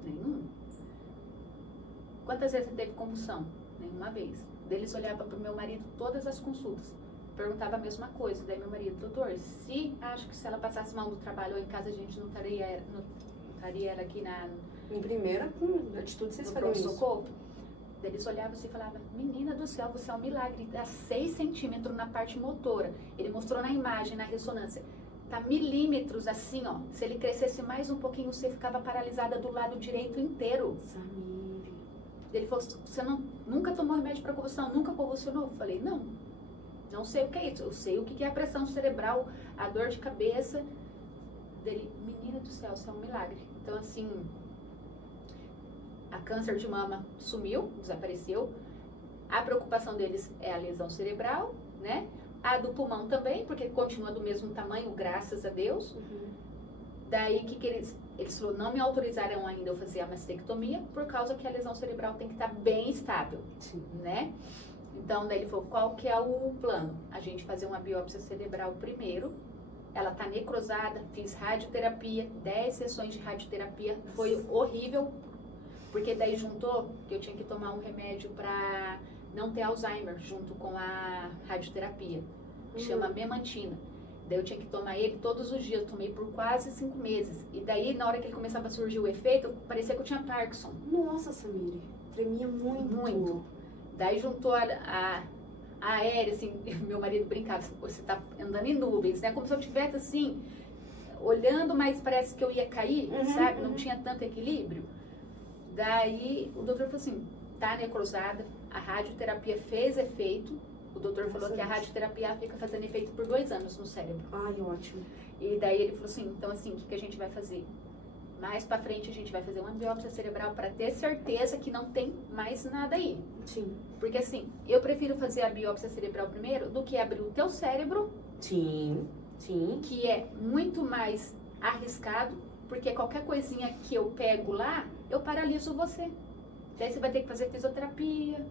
Nenhum. Quantas vezes você teve convulsão? Nenhuma vez. Daí eles olhavam pro meu marido todas as consultas. Perguntava a mesma coisa, daí meu marido, doutor, acho que se ela passasse mal no trabalho ou em casa, a gente não estaria ela aqui em primeira, com atitude vocês fariam isso. Socorro. Daí eles olhavam assim e falavam, menina do céu, você é um milagre, dá 6 centímetros na parte motora. Ele mostrou na imagem, na ressonância, tá milímetros assim, ó. Se ele crescesse mais um pouquinho, você ficava paralisada do lado direito inteiro. Samir. Ele falou, você nunca tomou remédio para convulsão, nunca convulsionou? Eu falei, não sei o que é isso, eu sei o que é a pressão cerebral, a dor de cabeça. Dele, menina do céu, isso é um milagre. Então, assim, a câncer de mama sumiu, desapareceu. A preocupação deles é a lesão cerebral, né? A do pulmão também, porque continua do mesmo tamanho, graças a Deus. Daí que eles falaram, não me autorizaram ainda eu fazer a mastectomia, por causa que a lesão cerebral tem que estar bem estável, Sim. né? Então, daí ele falou, qual que é o plano? A gente fazer uma biópsia cerebral primeiro, ela tá necrosada, fiz radioterapia, 10 sessões de radioterapia, foi horrível, porque daí juntou que eu tinha que tomar um remédio para não ter Alzheimer, junto com a radioterapia, que chama memantina. Daí eu tinha que tomar ele todos os dias, eu tomei por quase 5 meses. E daí, na hora que ele começava a surgir o efeito, parecia que eu tinha Parkinson. Nossa, Samiri, tremia muito. Muito. Daí juntou a aérea, assim, meu marido brincava, você tá andando em nuvens, né? Como se eu tivesse, assim, olhando, mas parece que eu ia cair, sabe? Não tinha tanto equilíbrio. Daí o doutor falou assim, tá necrosada, a radioterapia fez efeito. O doutor falou que a radioterapia fica fazendo efeito por 2 anos no cérebro. Ai, ótimo. E daí ele falou assim, então assim, o que a gente vai fazer? Mais pra frente a gente vai fazer uma biópsia cerebral para ter certeza que não tem mais nada aí. Sim. Porque assim, eu prefiro fazer a biópsia cerebral primeiro do que abrir o teu cérebro, Sim. que é muito mais arriscado, porque qualquer coisinha que eu pego lá, eu paraliso você. Daí você vai ter que fazer fisioterapia.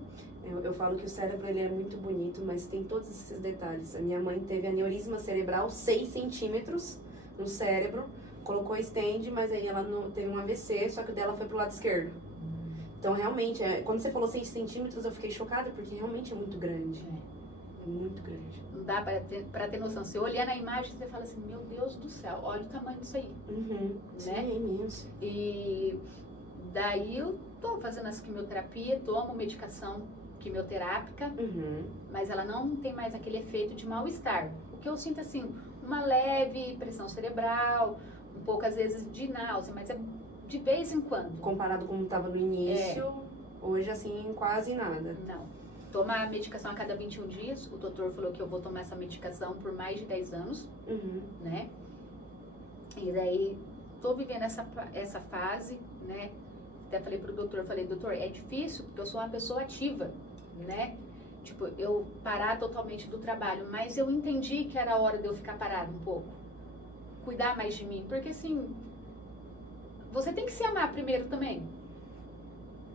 Eu falo que o cérebro ele é muito bonito, mas tem todos esses detalhes. A minha mãe teve aneurisma cerebral 6 centímetros no cérebro, colocou stand, mas aí ela não teve um AVC, só que o dela foi pro lado esquerdo. Então, realmente, quando você falou 6 centímetros, eu fiquei chocada, porque realmente é muito grande. É muito grande. Não dá pra ter noção. Você olhar na imagem, você fala assim, meu Deus do céu, olha o tamanho disso aí. Né? Sim, é imenso. E daí eu tô fazendo essa quimioterapia, tomo medicação quimioterápica, mas ela não tem mais aquele efeito de mal-estar. O que eu sinto, assim, uma leve pressão cerebral, um pouco, às vezes, de náusea, mas é de vez em quando. Comparado com como estava no início, hoje, assim, quase nada. Não. Toma a medicação a cada 21 dias. O doutor falou que eu vou tomar essa medicação por mais de 10 anos, né? E daí, tô vivendo essa fase, né? Até falei pro doutor, doutor, é difícil porque eu sou uma pessoa ativa, né? Tipo, eu parar totalmente do trabalho, mas eu entendi que era a hora de eu ficar parado um pouco. Cuidar mais de mim, porque assim, você tem que se amar primeiro também.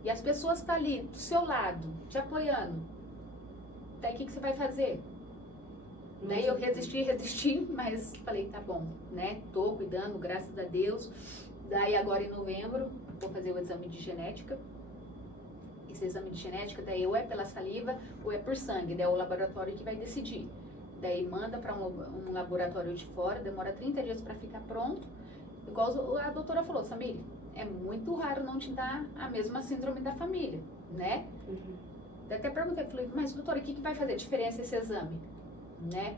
E as pessoas estão ali, do seu lado, te apoiando. Daí o que você vai fazer? Daí eu resisti, mas falei, tá bom, né? Tô cuidando, graças a Deus. Daí agora em novembro, vou fazer o exame de genética. Esse exame de genética, daí ou é pela saliva ou é por sangue, daí é o laboratório que vai decidir. Daí manda para um laboratório de fora, demora 30 dias para ficar pronto. Igual a doutora falou, Samir, é muito raro não te dar a mesma síndrome da família, né? Daí até perguntei, falei, mas doutora, o que vai fazer diferença esse exame, né?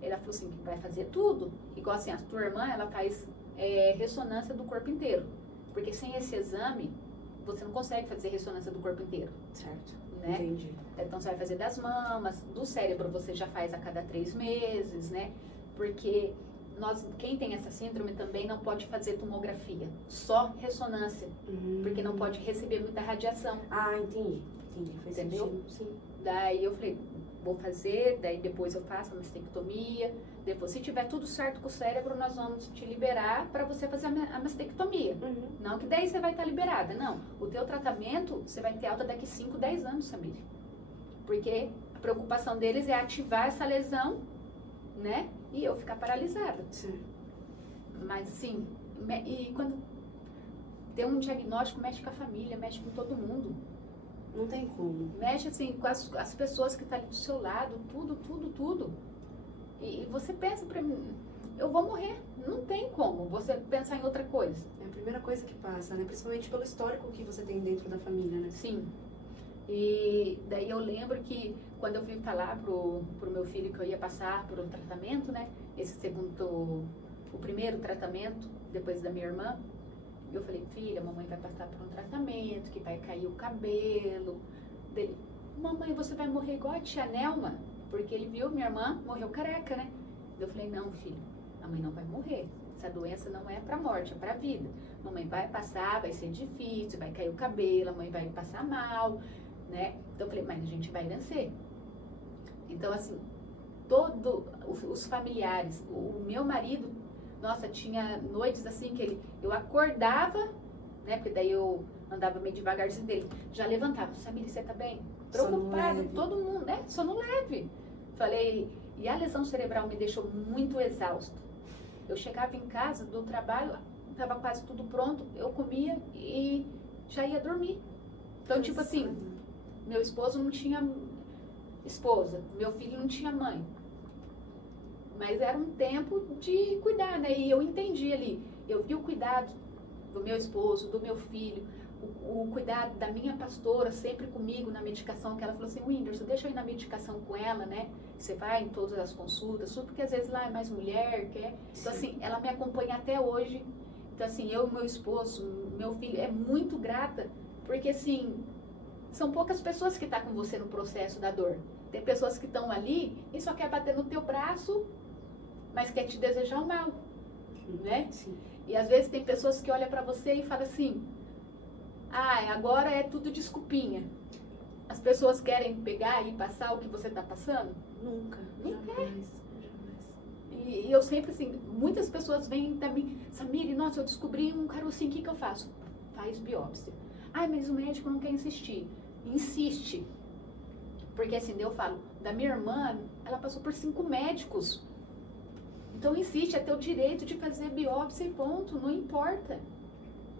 Ela falou assim, que vai fazer tudo. Igual assim, a tua irmã, ela faz ressonância do corpo inteiro. Porque sem esse exame, você não consegue fazer ressonância do corpo inteiro. Certo. Né? Entendi. Então você vai fazer das mamas, do cérebro você já faz a cada 3 meses, né? Porque quem tem essa síndrome também não pode fazer tomografia, só ressonância, porque não pode receber muita radiação. Ah, entendi. Faz Entendeu? sentido, sim. Daí eu falei, vou fazer, daí depois eu faço a mastectomia, depois se tiver tudo certo com o cérebro, nós vamos te liberar para você fazer a mastectomia. Não que daí você vai estar liberada, não. O teu tratamento, você vai ter alta daqui 5, 10 anos, Samir. Porque a preocupação deles é ativar essa lesão, né? E eu ficar paralisada. Sim. Mas assim, e quando tem um diagnóstico, mexe com a família, mexe com todo mundo. Não tem como. Mexe assim com as pessoas que estão ali do seu lado, tudo. E você pensa pra mim, eu vou morrer. Não tem como você pensar em outra coisa. É a primeira coisa que passa, né? Principalmente pelo histórico que você tem dentro da família, né? Sim. E daí eu lembro que quando eu vim falar pro meu filho que eu ia passar por um tratamento, né? O primeiro tratamento, depois da minha irmã, eu falei, filha, mamãe vai passar por um tratamento, que vai cair o cabelo. Dele, mamãe, você vai morrer igual a tia Nelma? Porque ele viu minha irmã morreu careca, né? Eu falei, não, filho, a mãe não vai morrer. Essa doença não é pra morte, é pra vida. Mamãe vai passar, vai ser difícil, vai cair o cabelo, a mãe vai passar mal, né? Então eu falei, mas a gente vai vencer. Então, assim, todos os familiares, o meu marido, Nossa, tinha noites assim que eu acordava, né? Porque daí eu andava meio devagarzinho dele. Já levantava. Samir, você tá bem? Preocupado, todo mundo, né? Sono leve. Falei, e a lesão cerebral me deixou muito exausto. Eu chegava em casa do trabalho, tava quase tudo pronto, eu comia e já ia dormir. Então, tipo assim, meu esposo não tinha esposa, meu filho não tinha mãe. Mas era um tempo de cuidar, né? E eu entendi ali, eu vi o cuidado do meu esposo, do meu filho, o cuidado da minha pastora sempre comigo na medicação, que ela falou assim, Whindersson, deixa eu ir na medicação com ela, né? Você vai em todas as consultas, tudo, porque às vezes lá é mais mulher, quer. Então, assim, ela me acompanha até hoje. Então, assim, eu, meu esposo, meu filho, é muito grata, porque, assim, são poucas pessoas que estão com você no processo da dor. Tem pessoas que estão ali e só quer bater no teu braço, mas quer te desejar o mal, né? Sim. E às vezes tem pessoas que olham pra você e falam assim, agora é tudo desculpinha. As pessoas querem pegar e passar o que você tá passando? Nunca. Jamais. E eu sempre, assim, muitas pessoas vêm pra mim, Samir, nossa, eu descobri um carocinho, o que eu faço? Faz biópsia. Mas o médico não quer insistir. Insiste. Porque assim, eu falo, da minha irmã, ela passou por 5 médicos. Então insiste, é teu direito de fazer biópsia e ponto, não importa.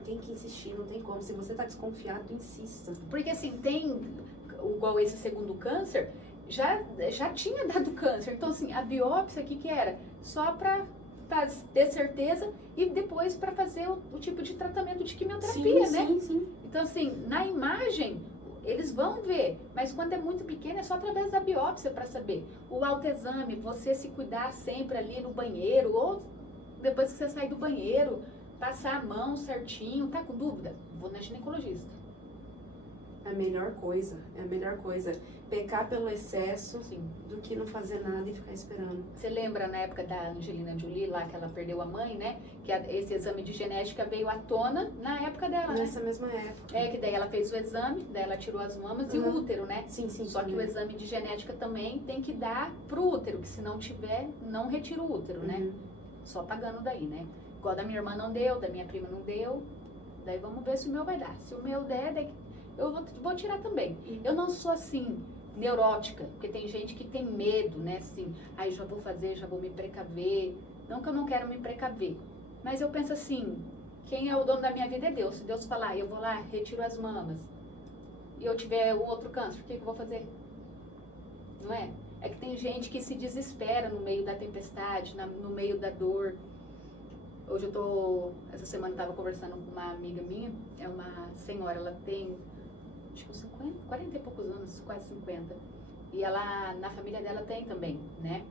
Tem que insistir, não tem como. Se você tá desconfiado, insista. Porque assim, tem, igual esse segundo câncer, já tinha dado câncer. Então assim, a biópsia, o que era? Só pra ter certeza e depois para fazer o tipo de tratamento de quimioterapia, sim, né? Sim. Então assim, na imagem, eles vão ver, mas quando é muito pequeno é só através da biópsia para saber. O autoexame, você se cuidar sempre ali no banheiro ou depois que você sair do banheiro, passar a mão certinho, tá com dúvida? Vou na ginecologista. É a melhor coisa, Pecar pelo excesso, Sim, do que não fazer nada e ficar esperando. Você lembra na época da Angelina Jolie, lá que ela perdeu a mãe, né? Que esse exame de genética veio à tona na época dela, Nessa né? mesma época. Que daí ela fez o exame, daí ela tirou as mamas e o útero, né? Sim. Só que o exame de genética também tem que dar pro útero, que se não tiver, não retira o útero, né? Só pagando daí, né? Igual da minha irmã não deu, da minha prima não deu. Daí vamos ver se o meu vai dar. Se o meu der, daí eu vou tirar também. Eu não sou assim, neurótica, porque tem gente que tem medo, né? Assim, já vou fazer, já vou me precaver. Não que eu não quero me precaver, mas eu penso assim, quem é o dono da minha vida é Deus. Se Deus falar, eu vou lá, retiro as mamas, e eu tiver um outro câncer, o que eu vou fazer? Não é? É que tem gente que se desespera no meio da tempestade, no meio da dor. Hoje essa semana eu estava conversando com uma amiga minha, é uma senhora, ela tem, acho que 40 e poucos anos, quase 50. E ela, na família dela tem também, né?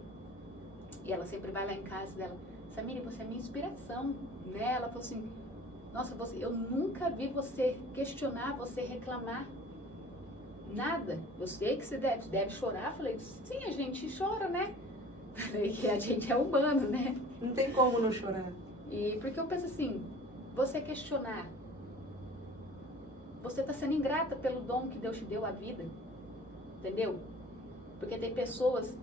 E ela sempre vai lá em casa dela, Samir, você é minha inspiração, né? Ela falou assim, nossa, eu nunca vi você questionar, você reclamar. Nada. Eu sei que você deve chorar. Falei, sim, a gente chora, né? Falei que a gente é humano, né? Não tem como não chorar. E porque eu penso assim, você questionar, você está sendo ingrata pelo dom que Deus te deu à vida, entendeu? Porque tem pessoas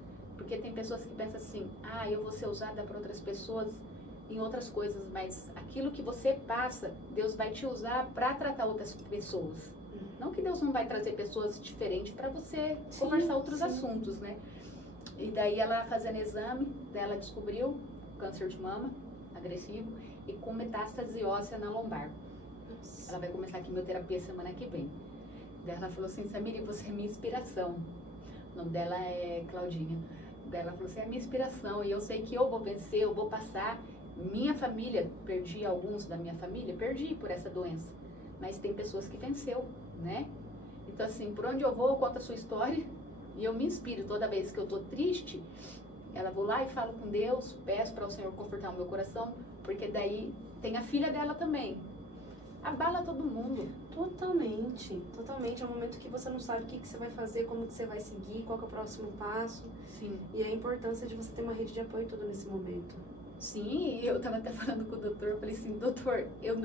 que pensam assim, eu vou ser usada por outras pessoas em outras coisas, mas aquilo que você passa, Deus vai te usar para tratar outras pessoas. Não que Deus não vai trazer pessoas diferentes para você conversar outros assuntos, né? E daí ela fazendo exame, ela descobriu câncer de mama agressivo e com metástase óssea na lombar. Nossa. Ela vai começar a quimioterapia semana que vem. Daí ela falou assim, Samir, você é minha inspiração. O nome dela é Claudinha. Daí ela falou assim, é minha inspiração e eu sei que eu vou vencer, eu vou passar. Minha família, perdi alguns da minha família, perdi por essa doença. Mas tem pessoas que venceu, né? Então assim, por onde eu vou, eu conto a sua história e eu me inspiro. Toda vez que eu tô triste, ela vou lá e falo com Deus, peço para o Senhor confortar o meu coração, porque daí tem a filha dela também. Abala todo mundo. Totalmente. É um momento que você não sabe o que você vai fazer, como que você vai seguir, qual que é o próximo passo. Sim. E a importância de você ter uma rede de apoio todo nesse momento. Sim, eu tava até falando com o doutor, eu falei assim, doutor, eu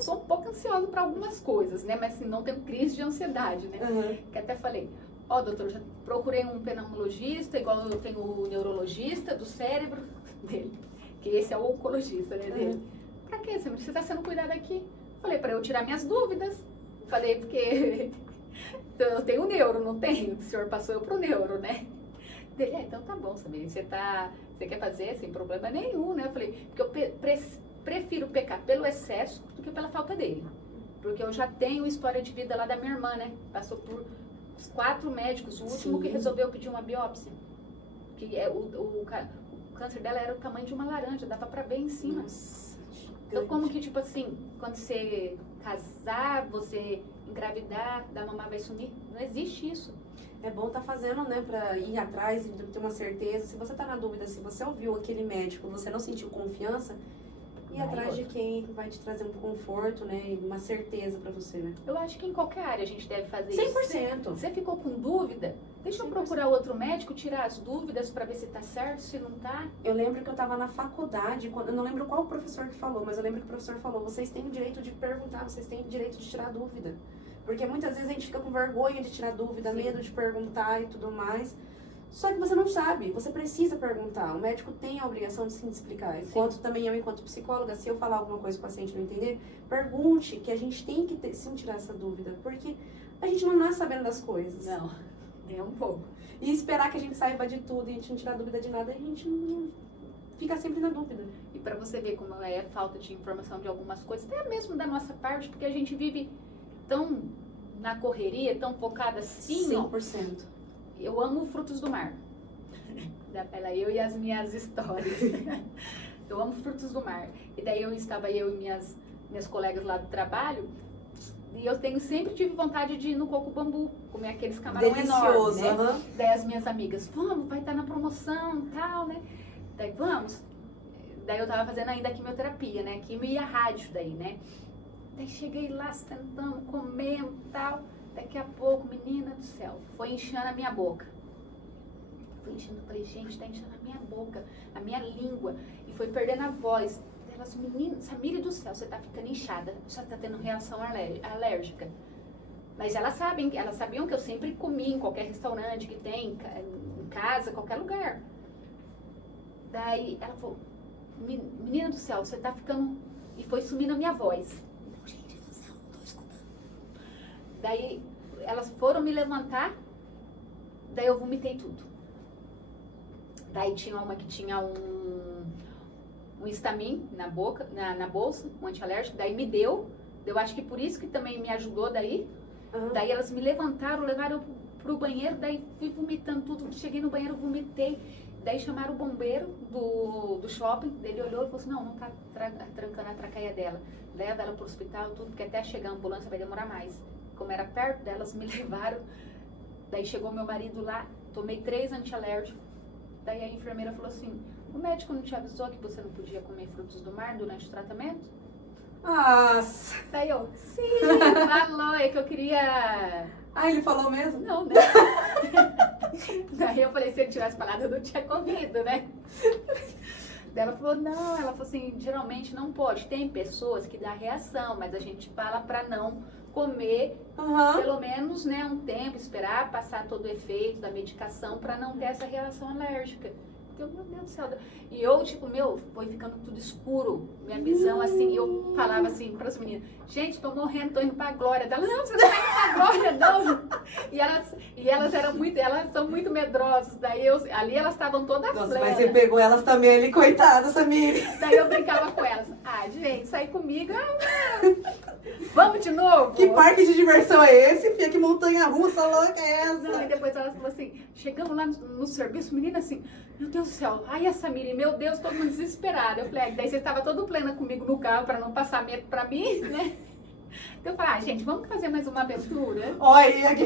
sou um pouco ansiosa para algumas coisas, né? Mas assim, não tenho crise de ansiedade, né? Que até falei, doutor, já procurei um pneumologista, igual eu tenho o neurologista do cérebro dele, que esse é o oncologista, né, dele. Pra quê? Você tá sendo cuidado aqui? Falei, pra eu tirar minhas dúvidas. Falei, porque eu tenho neuro, não tenho? O senhor passou eu pro neuro, né? Dele, então tá bom, Samir, você quer fazer sem problema nenhum, né? Eu falei, porque eu prefiro pecar pelo excesso do que pela falta dele. Porque eu já tenho história de vida lá da minha irmã, né? Passou por 4 médicos, o último que resolveu pedir uma biópsia. Que é o câncer dela era o tamanho de uma laranja, dava pra ver em cima. Nossa, então como que, tipo assim, quando você casar, você engravidar, da mamãe vai sumir? Não existe isso. É bom estar fazendo, né, pra ir atrás e ter uma certeza. Se você tá na dúvida, se você ouviu aquele médico, você não sentiu confiança, ir atrás de quem vai te trazer um conforto, né, e uma certeza pra você, né? Eu acho que em qualquer área a gente deve fazer 100%. isso. Você ficou com dúvida? Deixa eu 100%. procurar outro médico, tirar as dúvidas pra ver se tá certo, se não tá. Eu lembro que eu tava na faculdade, eu não lembro qual professor que falou, mas eu lembro que o professor falou, vocês têm o direito de perguntar, vocês têm o direito de tirar dúvida. Porque muitas vezes a gente fica com vergonha de tirar dúvida, Sim. medo de perguntar e tudo mais. Só que você não sabe, você precisa perguntar. O médico tem a obrigação de se explicar. Enquanto também eu, enquanto psicóloga, se eu falar alguma coisa e o paciente não entender, pergunte, que a gente tem que ter, sim tirar essa dúvida. Porque a gente não nasce sabendo das coisas. Não, nem um pouco. E esperar que a gente saiba de tudo e a gente não tirar dúvida de nada, a gente não fica sempre na dúvida. E pra você ver como é a falta de informação de algumas coisas, até mesmo da nossa parte, porque a gente vive tão na correria, tão focada assim, ó. 100%. Eu amo frutos do mar. Dá pra ela, eu e as minhas histórias. Eu amo frutos do mar. E daí eu e minhas colegas lá do trabalho, e eu sempre tive vontade de ir no Coco Bambu, comer aqueles camarão enormes, né? aham. Daí as minhas amigas, vamos, vai estar na promoção e tal, né? Daí vamos. Daí eu tava fazendo ainda a quimioterapia, né? Quimio e a rádio daí, né? Daí cheguei lá, sentamos, comendo e tal. Daqui a pouco, menina do céu, foi inchando a minha boca. Foi inchando, eu falei, gente, tá inchando a minha boca, a minha língua. E foi perdendo a voz. Elas, menina, Samira do céu, você tá ficando inchada, você tá tendo reação alérgica. Mas elas sabiam que eu sempre comi em qualquer restaurante que tem, em casa, qualquer lugar. Daí ela falou, menina do céu, você tá ficando... E foi sumindo a minha voz. Gente do céu, não tô escutando. Daí elas foram me levantar, daí eu vomitei tudo. Daí tinha uma que tinha um Histamin na boca, na bolsa, um antialérgico, daí me deu. Eu acho que por isso que também me ajudou daí. Uhum. Daí elas me levantaram, levaram eu pro banheiro, daí fui vomitando tudo. Cheguei no banheiro, vomitei. Daí chamaram o bombeiro do shopping, ele olhou e falou assim, não tá trancando a traqueia dela. Leva ela pro hospital, tudo, porque até chegar a ambulância vai demorar mais. Como era perto delas, me levaram. Daí chegou meu marido lá, tomei 3 antialérgicos. Daí a enfermeira falou assim, o médico não te avisou que você não podia comer frutos do mar durante o tratamento? Nossa. Daí eu, sim, falou, é que eu queria... Ah, ele falou mesmo? Não, né? Daí eu falei, se ele tivesse falado, eu não tinha comido, né? Daí ela falou, não, ela falou assim, geralmente não pode. Tem pessoas que dá reação, mas a gente fala pra não comer, pelo menos, né, um tempo, esperar passar todo o efeito da medicação pra não ter essa reação alérgica. Então, meu Deus do céu. E eu, tipo, foi ficando tudo escuro, minha visão, assim, eu falava assim pras meninas, gente, tô morrendo, tô indo pra glória. Ela, não, você não vai indo pra glória, não. E elas são muito medrosas. Daí ali elas estavam todas Nossa, plenas. mas você pegou elas também ali, coitada, Samira. Daí eu brincava com elas. Gente, sair comigo, vamos de novo? Que parque de diversão é esse, filha? Que montanha russa louca é essa? Não, e depois elas falaram assim, chegamos lá no serviço, menina assim, meu Deus do céu, ai a Samira, meu Deus, todo mundo desesperado. Eu falei, daí você estava todo plena comigo no carro pra não passar medo pra mim, né? Então eu falei, gente, vamos fazer mais uma aventura? Olha aqui.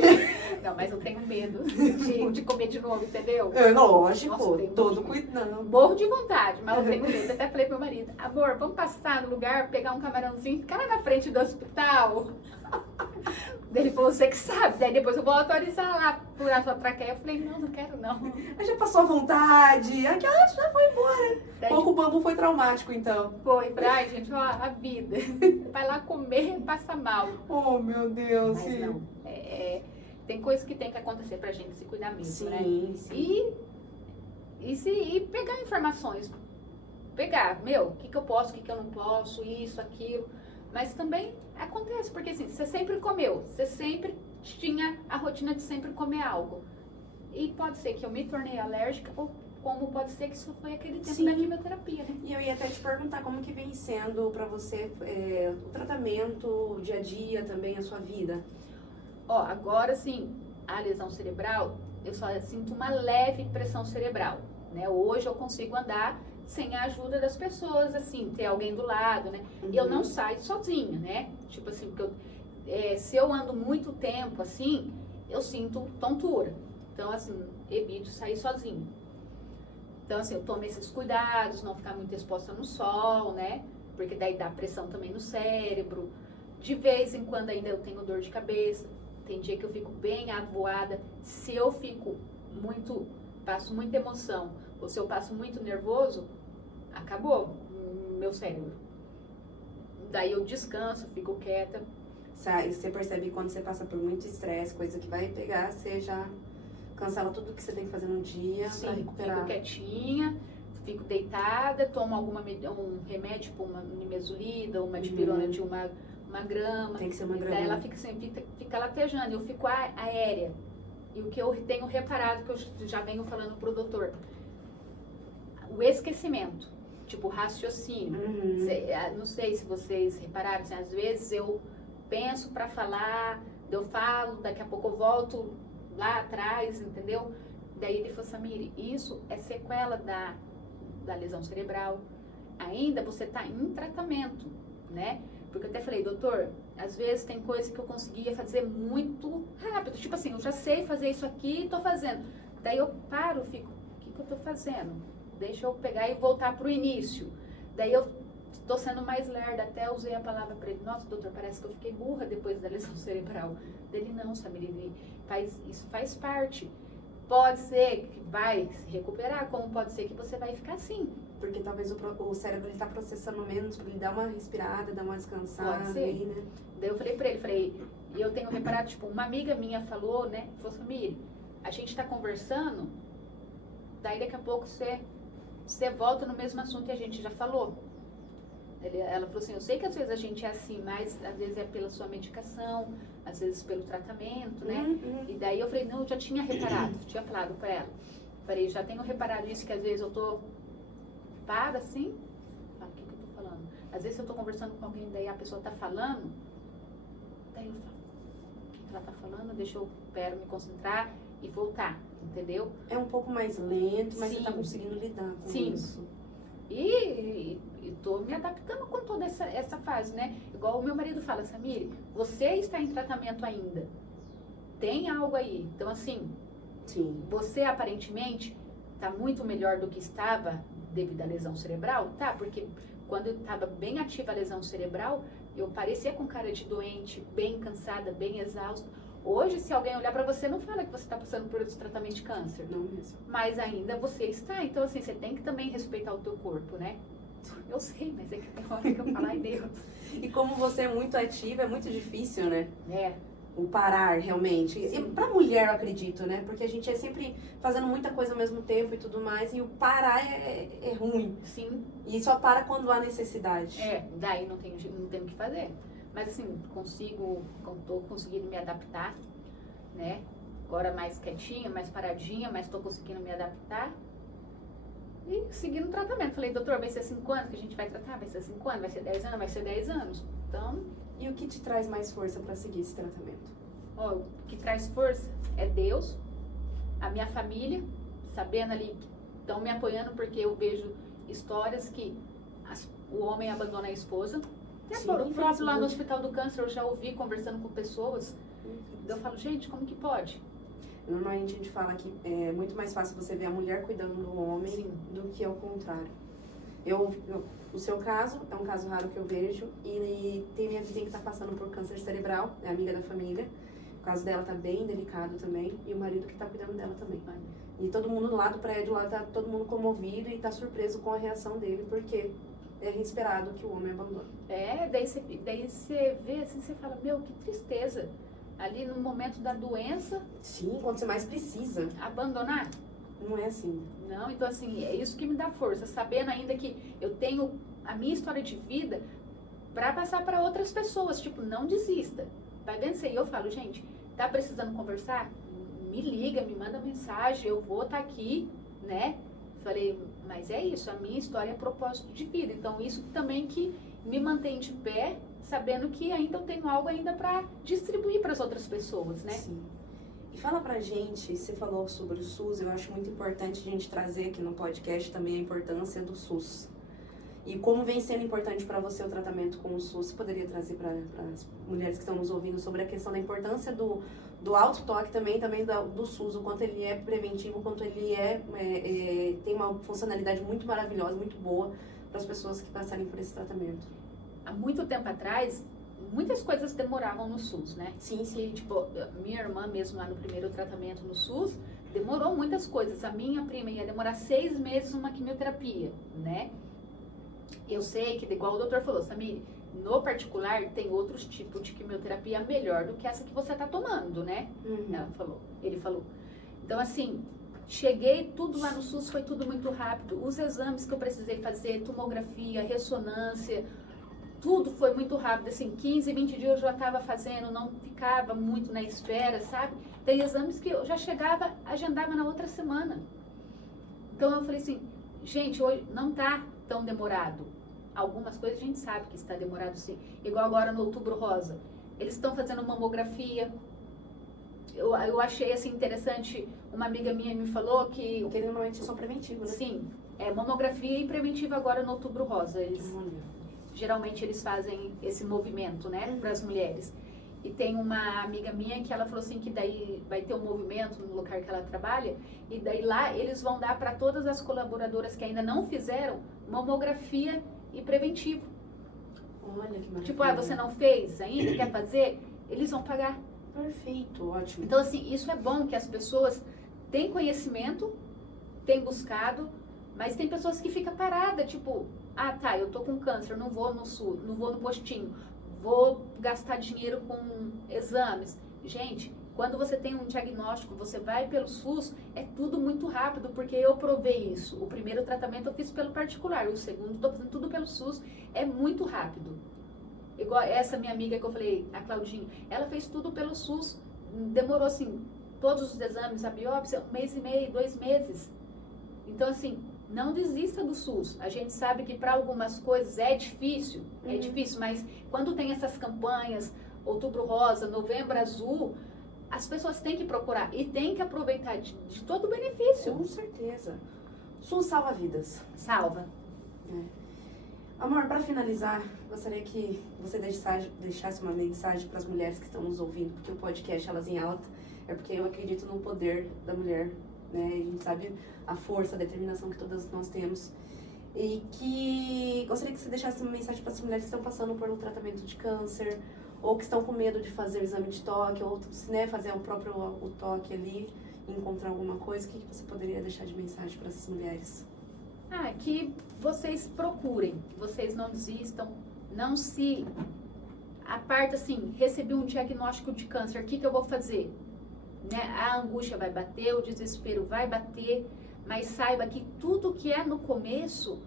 Não, mas eu tenho medo de comer de novo, entendeu? Lógico, Nossa, eu tenho todo medo. Cuidado. Morro de vontade, mas eu tenho medo. Até falei pro meu marido, amor, vamos passar no lugar, pegar um camarãozinho, ficar lá na frente do hospital. Daí ele falou, você que sabe. Daí depois eu vou autorizar lá, furar sua traqueia. Eu falei, não quero não. Mas já passou a vontade, aquela já foi embora. Daí, Coco Bambu foi traumático, então. foi, ai gente, ó, a vida. Vai lá comer, passa mal. Oh, meu Deus. Mas não, tem coisas que tem que acontecer pra gente se cuidar mesmo, né? Sim. E pegar informações. pegar, meu, o que eu posso, o que eu não posso, isso, aquilo. Mas também acontece, porque assim, você sempre comeu, você sempre tinha a rotina de sempre comer algo. E pode ser que eu me tornei alérgica, ou como pode ser que isso foi aquele tempo da quimioterapia, né? E eu ia até te perguntar como que vem sendo pra você o tratamento, o dia a dia também, a sua vida. Ó, agora sim, a lesão cerebral, eu só sinto uma leve pressão cerebral, né? Hoje eu consigo andar sem a ajuda das pessoas, assim, ter alguém do lado, né? E eu não saio sozinha, né? Tipo assim, porque se eu ando muito tempo, assim, eu sinto tontura. Então, assim, evito sair sozinha. Então, assim, eu tomo esses cuidados, não ficar muito exposta no sol, né? Porque daí dá pressão também no cérebro. De vez em quando ainda eu tenho dor de cabeça. Tem dia que eu fico bem avoada. Se eu fico muito, passo muita emoção, ou se eu passo muito nervoso, acabou meu cérebro. Daí eu descanso, fico quieta. Você percebe quando você passa por muito estresse, coisa que vai pegar, você já cancela tudo que você tem que fazer no dia pra recuperar. Fico quietinha, fico deitada, tomo um remédio, tipo uma nimesulida, uma dipirona de uma grama. Tem que ser uma grama. Daí ela fica assim, fica latejando, eu fico aérea. E o que eu tenho reparado, que eu já venho falando pro doutor, o esquecimento, tipo raciocínio. Não sei se vocês repararam, assim, às vezes eu penso pra falar, eu falo, daqui a pouco eu volto lá atrás, entendeu? Daí ele falou, Samire, isso é sequela da lesão cerebral. Ainda você tá em tratamento, né? Porque eu até falei, doutor, às vezes tem coisa que eu conseguia fazer muito rápido. Tipo assim, eu já sei fazer isso aqui e tô fazendo. Daí eu paro, fico, o que eu tô fazendo? Deixa eu pegar e voltar pro início. Daí eu tô sendo mais lerda, até usei a palavra para ele. Nossa, doutor, parece que eu fiquei burra depois da lesão cerebral. Dele, não, Samire, isso faz parte. Pode ser que vai se recuperar, como pode ser que você vai ficar assim. Porque talvez o cérebro ele tá processando menos, pra ele dar uma respirada, dar uma descansada. Pode ser. Aí, né? Daí eu falei pra ele, e eu tenho reparado, tipo, uma amiga minha falou, né, falou, Samire, a gente tá conversando, daí daqui a pouco você volta no mesmo assunto que a gente já falou. Ela falou assim, eu sei que às vezes a gente é assim, mas às vezes é pela sua medicação, às vezes pelo tratamento, né? E daí eu falei, não, eu já tinha reparado, tinha falado pra ela. Falei, já tenho reparado isso, que às vezes eu paro assim, o que eu tô falando? Às vezes eu tô conversando com alguém, daí a pessoa tá falando, daí eu falo, o que ela tá falando? Deixa eu me concentrar e voltar, entendeu? É um pouco mais lento, mas Sim. você tá conseguindo lidar com Sim. isso. E tô me adaptando com toda essa fase, né? Igual o meu marido fala, Samire, você está em tratamento ainda. Tem algo aí. Então, assim, Sim. você aparentemente tá muito melhor do que estava devido à lesão cerebral? Tá, porque quando estava bem ativa a lesão cerebral, eu parecia com cara de doente, bem cansada, bem exausta. Hoje, se alguém olhar pra você, não fala que você está passando por esse tratamento de câncer. Não mesmo. Mas ainda você está. Então, assim, você tem que também respeitar o teu corpo, né? Eu sei, mas é que tem hora que eu falo, ai Deus. E como você é muito ativa, é muito difícil, né? É. O parar, realmente. Sim. E pra mulher, eu acredito, né? Porque a gente é sempre fazendo muita coisa ao mesmo tempo e tudo mais. E o parar é ruim. Sim. E só para quando há necessidade. Daí não tenho o que fazer. Mas assim, tô conseguindo me adaptar, né? Agora mais quietinha, mais paradinha, mas tô conseguindo me adaptar. E seguindo o tratamento. Falei, doutor, vai ser 5 anos que a gente vai tratar? Vai ser 5 anos? Vai ser 10 anos? Vai ser 10 anos. Então... E o que te traz mais força para seguir esse tratamento? Ó, o que traz força é Deus, a minha família, sabendo ali que estão me apoiando, porque eu vejo histórias que o homem abandona a esposa. Até Sim, próprio lá no infelizmente. Hospital do Câncer eu já ouvi conversando com pessoas. Eu falo, gente, como que pode? Normalmente a gente fala que é muito mais fácil você ver a mulher cuidando do homem Sim. do que ao contrário. O seu caso é um caso raro que eu vejo e tem minha vizinha que tá passando por câncer cerebral, é amiga da família. O caso dela tá bem delicado também e o marido que tá cuidando dela também. E todo mundo lá do prédio lá tá todo mundo comovido e tá surpreso com a reação dele porque é inesperado que o homem abandone. Daí você vê assim, você fala, meu, que tristeza. Ali no momento da doença, Sim, quando você mais precisa. abandonar. Não é assim. Não, então assim, é isso que me dá força, sabendo ainda que eu tenho a minha história de vida para passar para outras pessoas, tipo, não desista, vai vencer. E eu falo, gente, tá precisando conversar? Me liga, me manda mensagem, eu vou estar aqui, né? Falei, mas é isso, a minha história é propósito de vida, então isso também que me mantém de pé, sabendo que ainda eu tenho algo ainda para distribuir para as outras pessoas, né? Sim. E fala pra gente, você falou sobre o SUS, eu acho muito importante a gente trazer aqui no podcast também a importância do SUS. E como vem sendo importante para você o tratamento com o SUS, você poderia trazer para as mulheres que estão nos ouvindo sobre a questão da importância do autotoque também do SUS, o quanto ele é preventivo, o quanto ele tem uma funcionalidade muito maravilhosa, muito boa para as pessoas que passarem por esse tratamento. Há muito tempo atrás, muitas coisas demoravam no SUS, né? Sim, sim. E, tipo, minha irmã mesmo lá no primeiro tratamento no SUS, demorou muitas coisas. A minha prima ia demorar 6 meses uma quimioterapia, né? Eu sei que, igual o doutor falou, Samir, no particular tem outros tipos de quimioterapia melhor do que essa que você tá tomando, né? Ele falou. Então, assim, cheguei, tudo lá no SUS foi tudo muito rápido. Os exames que eu precisei fazer, tomografia, ressonância, tudo foi muito rápido, assim, 15, 20 dias eu já estava fazendo, não ficava muito na espera, sabe? Tem exames que eu já chegava, agendava na outra semana. Então eu falei assim, gente, hoje não tá tão demorado. Algumas coisas a gente sabe que está demorado sim. Igual agora no Outubro Rosa. Eles estão fazendo mamografia. Eu achei assim interessante, uma amiga minha me falou que... Porque ele normalmente é só preventivo, né? Sim, mamografia e preventiva agora no Outubro Rosa. Geralmente eles fazem esse movimento, né, para as mulheres. E tem uma amiga minha que ela falou assim que daí vai ter um movimento no lugar que ela trabalha e daí lá eles vão dar para todas as colaboradoras que ainda não fizeram mamografia e preventivo. Olha que maravilha. Tipo, você não fez ainda, quer fazer? Eles vão pagar. Perfeito, ótimo. Então assim, isso é bom que as pessoas têm conhecimento, têm buscado, mas tem pessoas que ficam paradas, tipo... Ah, tá, eu tô com câncer, não vou no SUS, não vou no postinho, vou gastar dinheiro com exames. Gente, quando você tem um diagnóstico, você vai pelo SUS, é tudo muito rápido, porque eu provei isso. O primeiro tratamento eu fiz pelo particular, o segundo tô fazendo tudo pelo SUS, é muito rápido. Igual essa minha amiga que eu falei, a Claudinha, ela fez tudo pelo SUS, demorou assim, todos os exames, a biópsia, 1 mês e meio, 2 meses. Então assim, não desista do SUS. A gente sabe que para algumas coisas é difícil, mas quando tem essas campanhas, Outubro Rosa, Novembro Azul, as pessoas têm que procurar e têm que aproveitar de todo o benefício. Com certeza. SUS salva vidas. Salva. Amor, para finalizar, gostaria que você deixasse uma mensagem para as mulheres que estão nos ouvindo, porque o podcast Elas em Alta é porque eu acredito no poder da mulher, né? A gente sabe a força, a determinação que todas nós temos. E que gostaria que você deixasse uma mensagem para as mulheres que estão passando por um tratamento de câncer, ou que estão com medo de fazer o exame de toque, ou né, fazer o toque ali e encontrar alguma coisa. O que você poderia deixar de mensagem para essas mulheres? Que vocês procurem, vocês não desistam, não se aparta assim, recebi um diagnóstico de câncer, o que eu vou fazer? Né? A angústia vai bater, o desespero vai bater, mas saiba que tudo que é no começo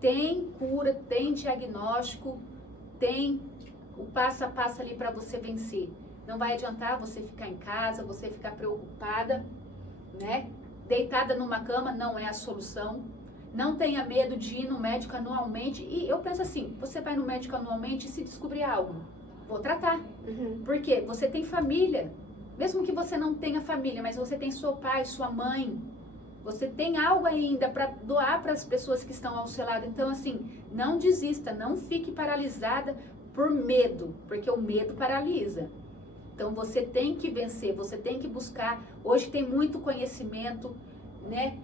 tem cura, tem diagnóstico, tem o passo a passo ali para você vencer. Não vai adiantar você ficar em casa, você ficar preocupada, né? Deitada numa cama não é a solução. Não tenha medo de ir no médico anualmente. E eu penso assim, você vai no médico anualmente e se descobrir algo, vou tratar. Porque você tem família. Mesmo que você não tenha família, mas você tem seu pai, sua mãe. Você tem algo ainda para doar para as pessoas que estão ao seu lado. Então, assim, não desista, não fique paralisada por medo, porque o medo paralisa. Então, você tem que vencer, você tem que buscar. Hoje tem muito conhecimento, né?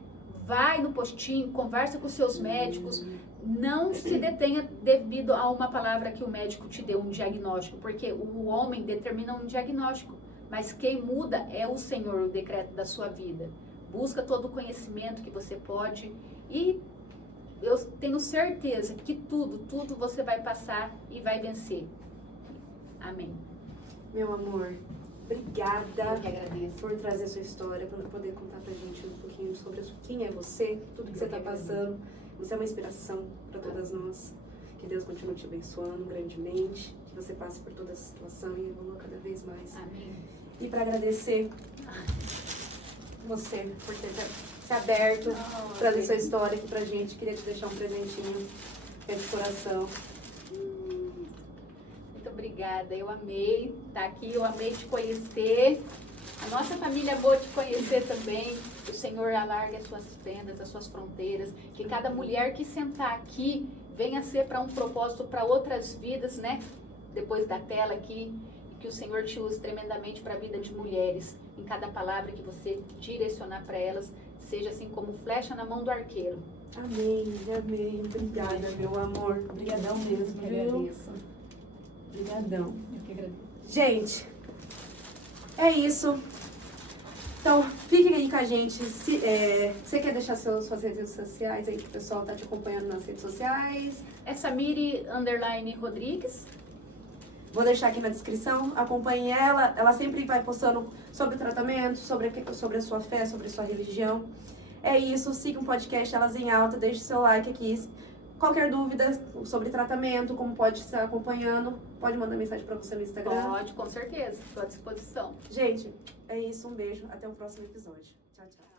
Vai no postinho, conversa com os seus médicos. Não se detenha devido a uma palavra que o médico te deu, um diagnóstico, porque o homem determina um diagnóstico. Mas quem muda é o Senhor, o decreto da sua vida. Busca todo o conhecimento que você pode e eu tenho certeza que tudo você vai passar e vai vencer. Amém. Meu amor, obrigada Eu que agradeço. por trazer sua história, por poder contar pra gente um pouquinho sobre quem é você, tudo que você está passando. Você é uma inspiração para todas nós. Que Deus continue te abençoando grandemente, que você passe por toda essa situação e evolua cada vez mais. Amém. E para agradecer você por ter se aberto, trazer sua história aqui pra gente, queria te deixar um presentinho que é de coração. Muito obrigada, eu amei estar aqui, eu amei te conhecer. A nossa família é boa te conhecer também. O Senhor alargue as suas tendas, as suas fronteiras. Que cada mulher que sentar aqui venha ser para um propósito para outras vidas, né? Depois da tela aqui. E que o Senhor te use tremendamente para a vida de mulheres. Em cada palavra que você direcionar para elas, seja assim como flecha na mão do arqueiro. Amém, amém. Obrigada, meu amor. Obrigadão mesmo, Eu viu? agradeço. Obrigadão. Eu que agradeço. Gente, é isso. Então, fiquem aí com a gente. Você quer deixar suas redes sociais aí, que o pessoal tá te acompanhando nas redes sociais? É Samiri_Rodrigues. Vou deixar aqui na descrição. Acompanhe ela. Ela sempre vai postando sobre o tratamento, sobre a sua fé, sobre a sua religião. É isso. Siga o podcast Elas em Alta. Deixe seu like aqui. Qualquer dúvida sobre tratamento, como pode estar acompanhando, pode mandar mensagem para você no Instagram. Pode, com certeza. Estou à disposição. Gente, é isso. Um beijo. Até o próximo episódio. Tchau, tchau.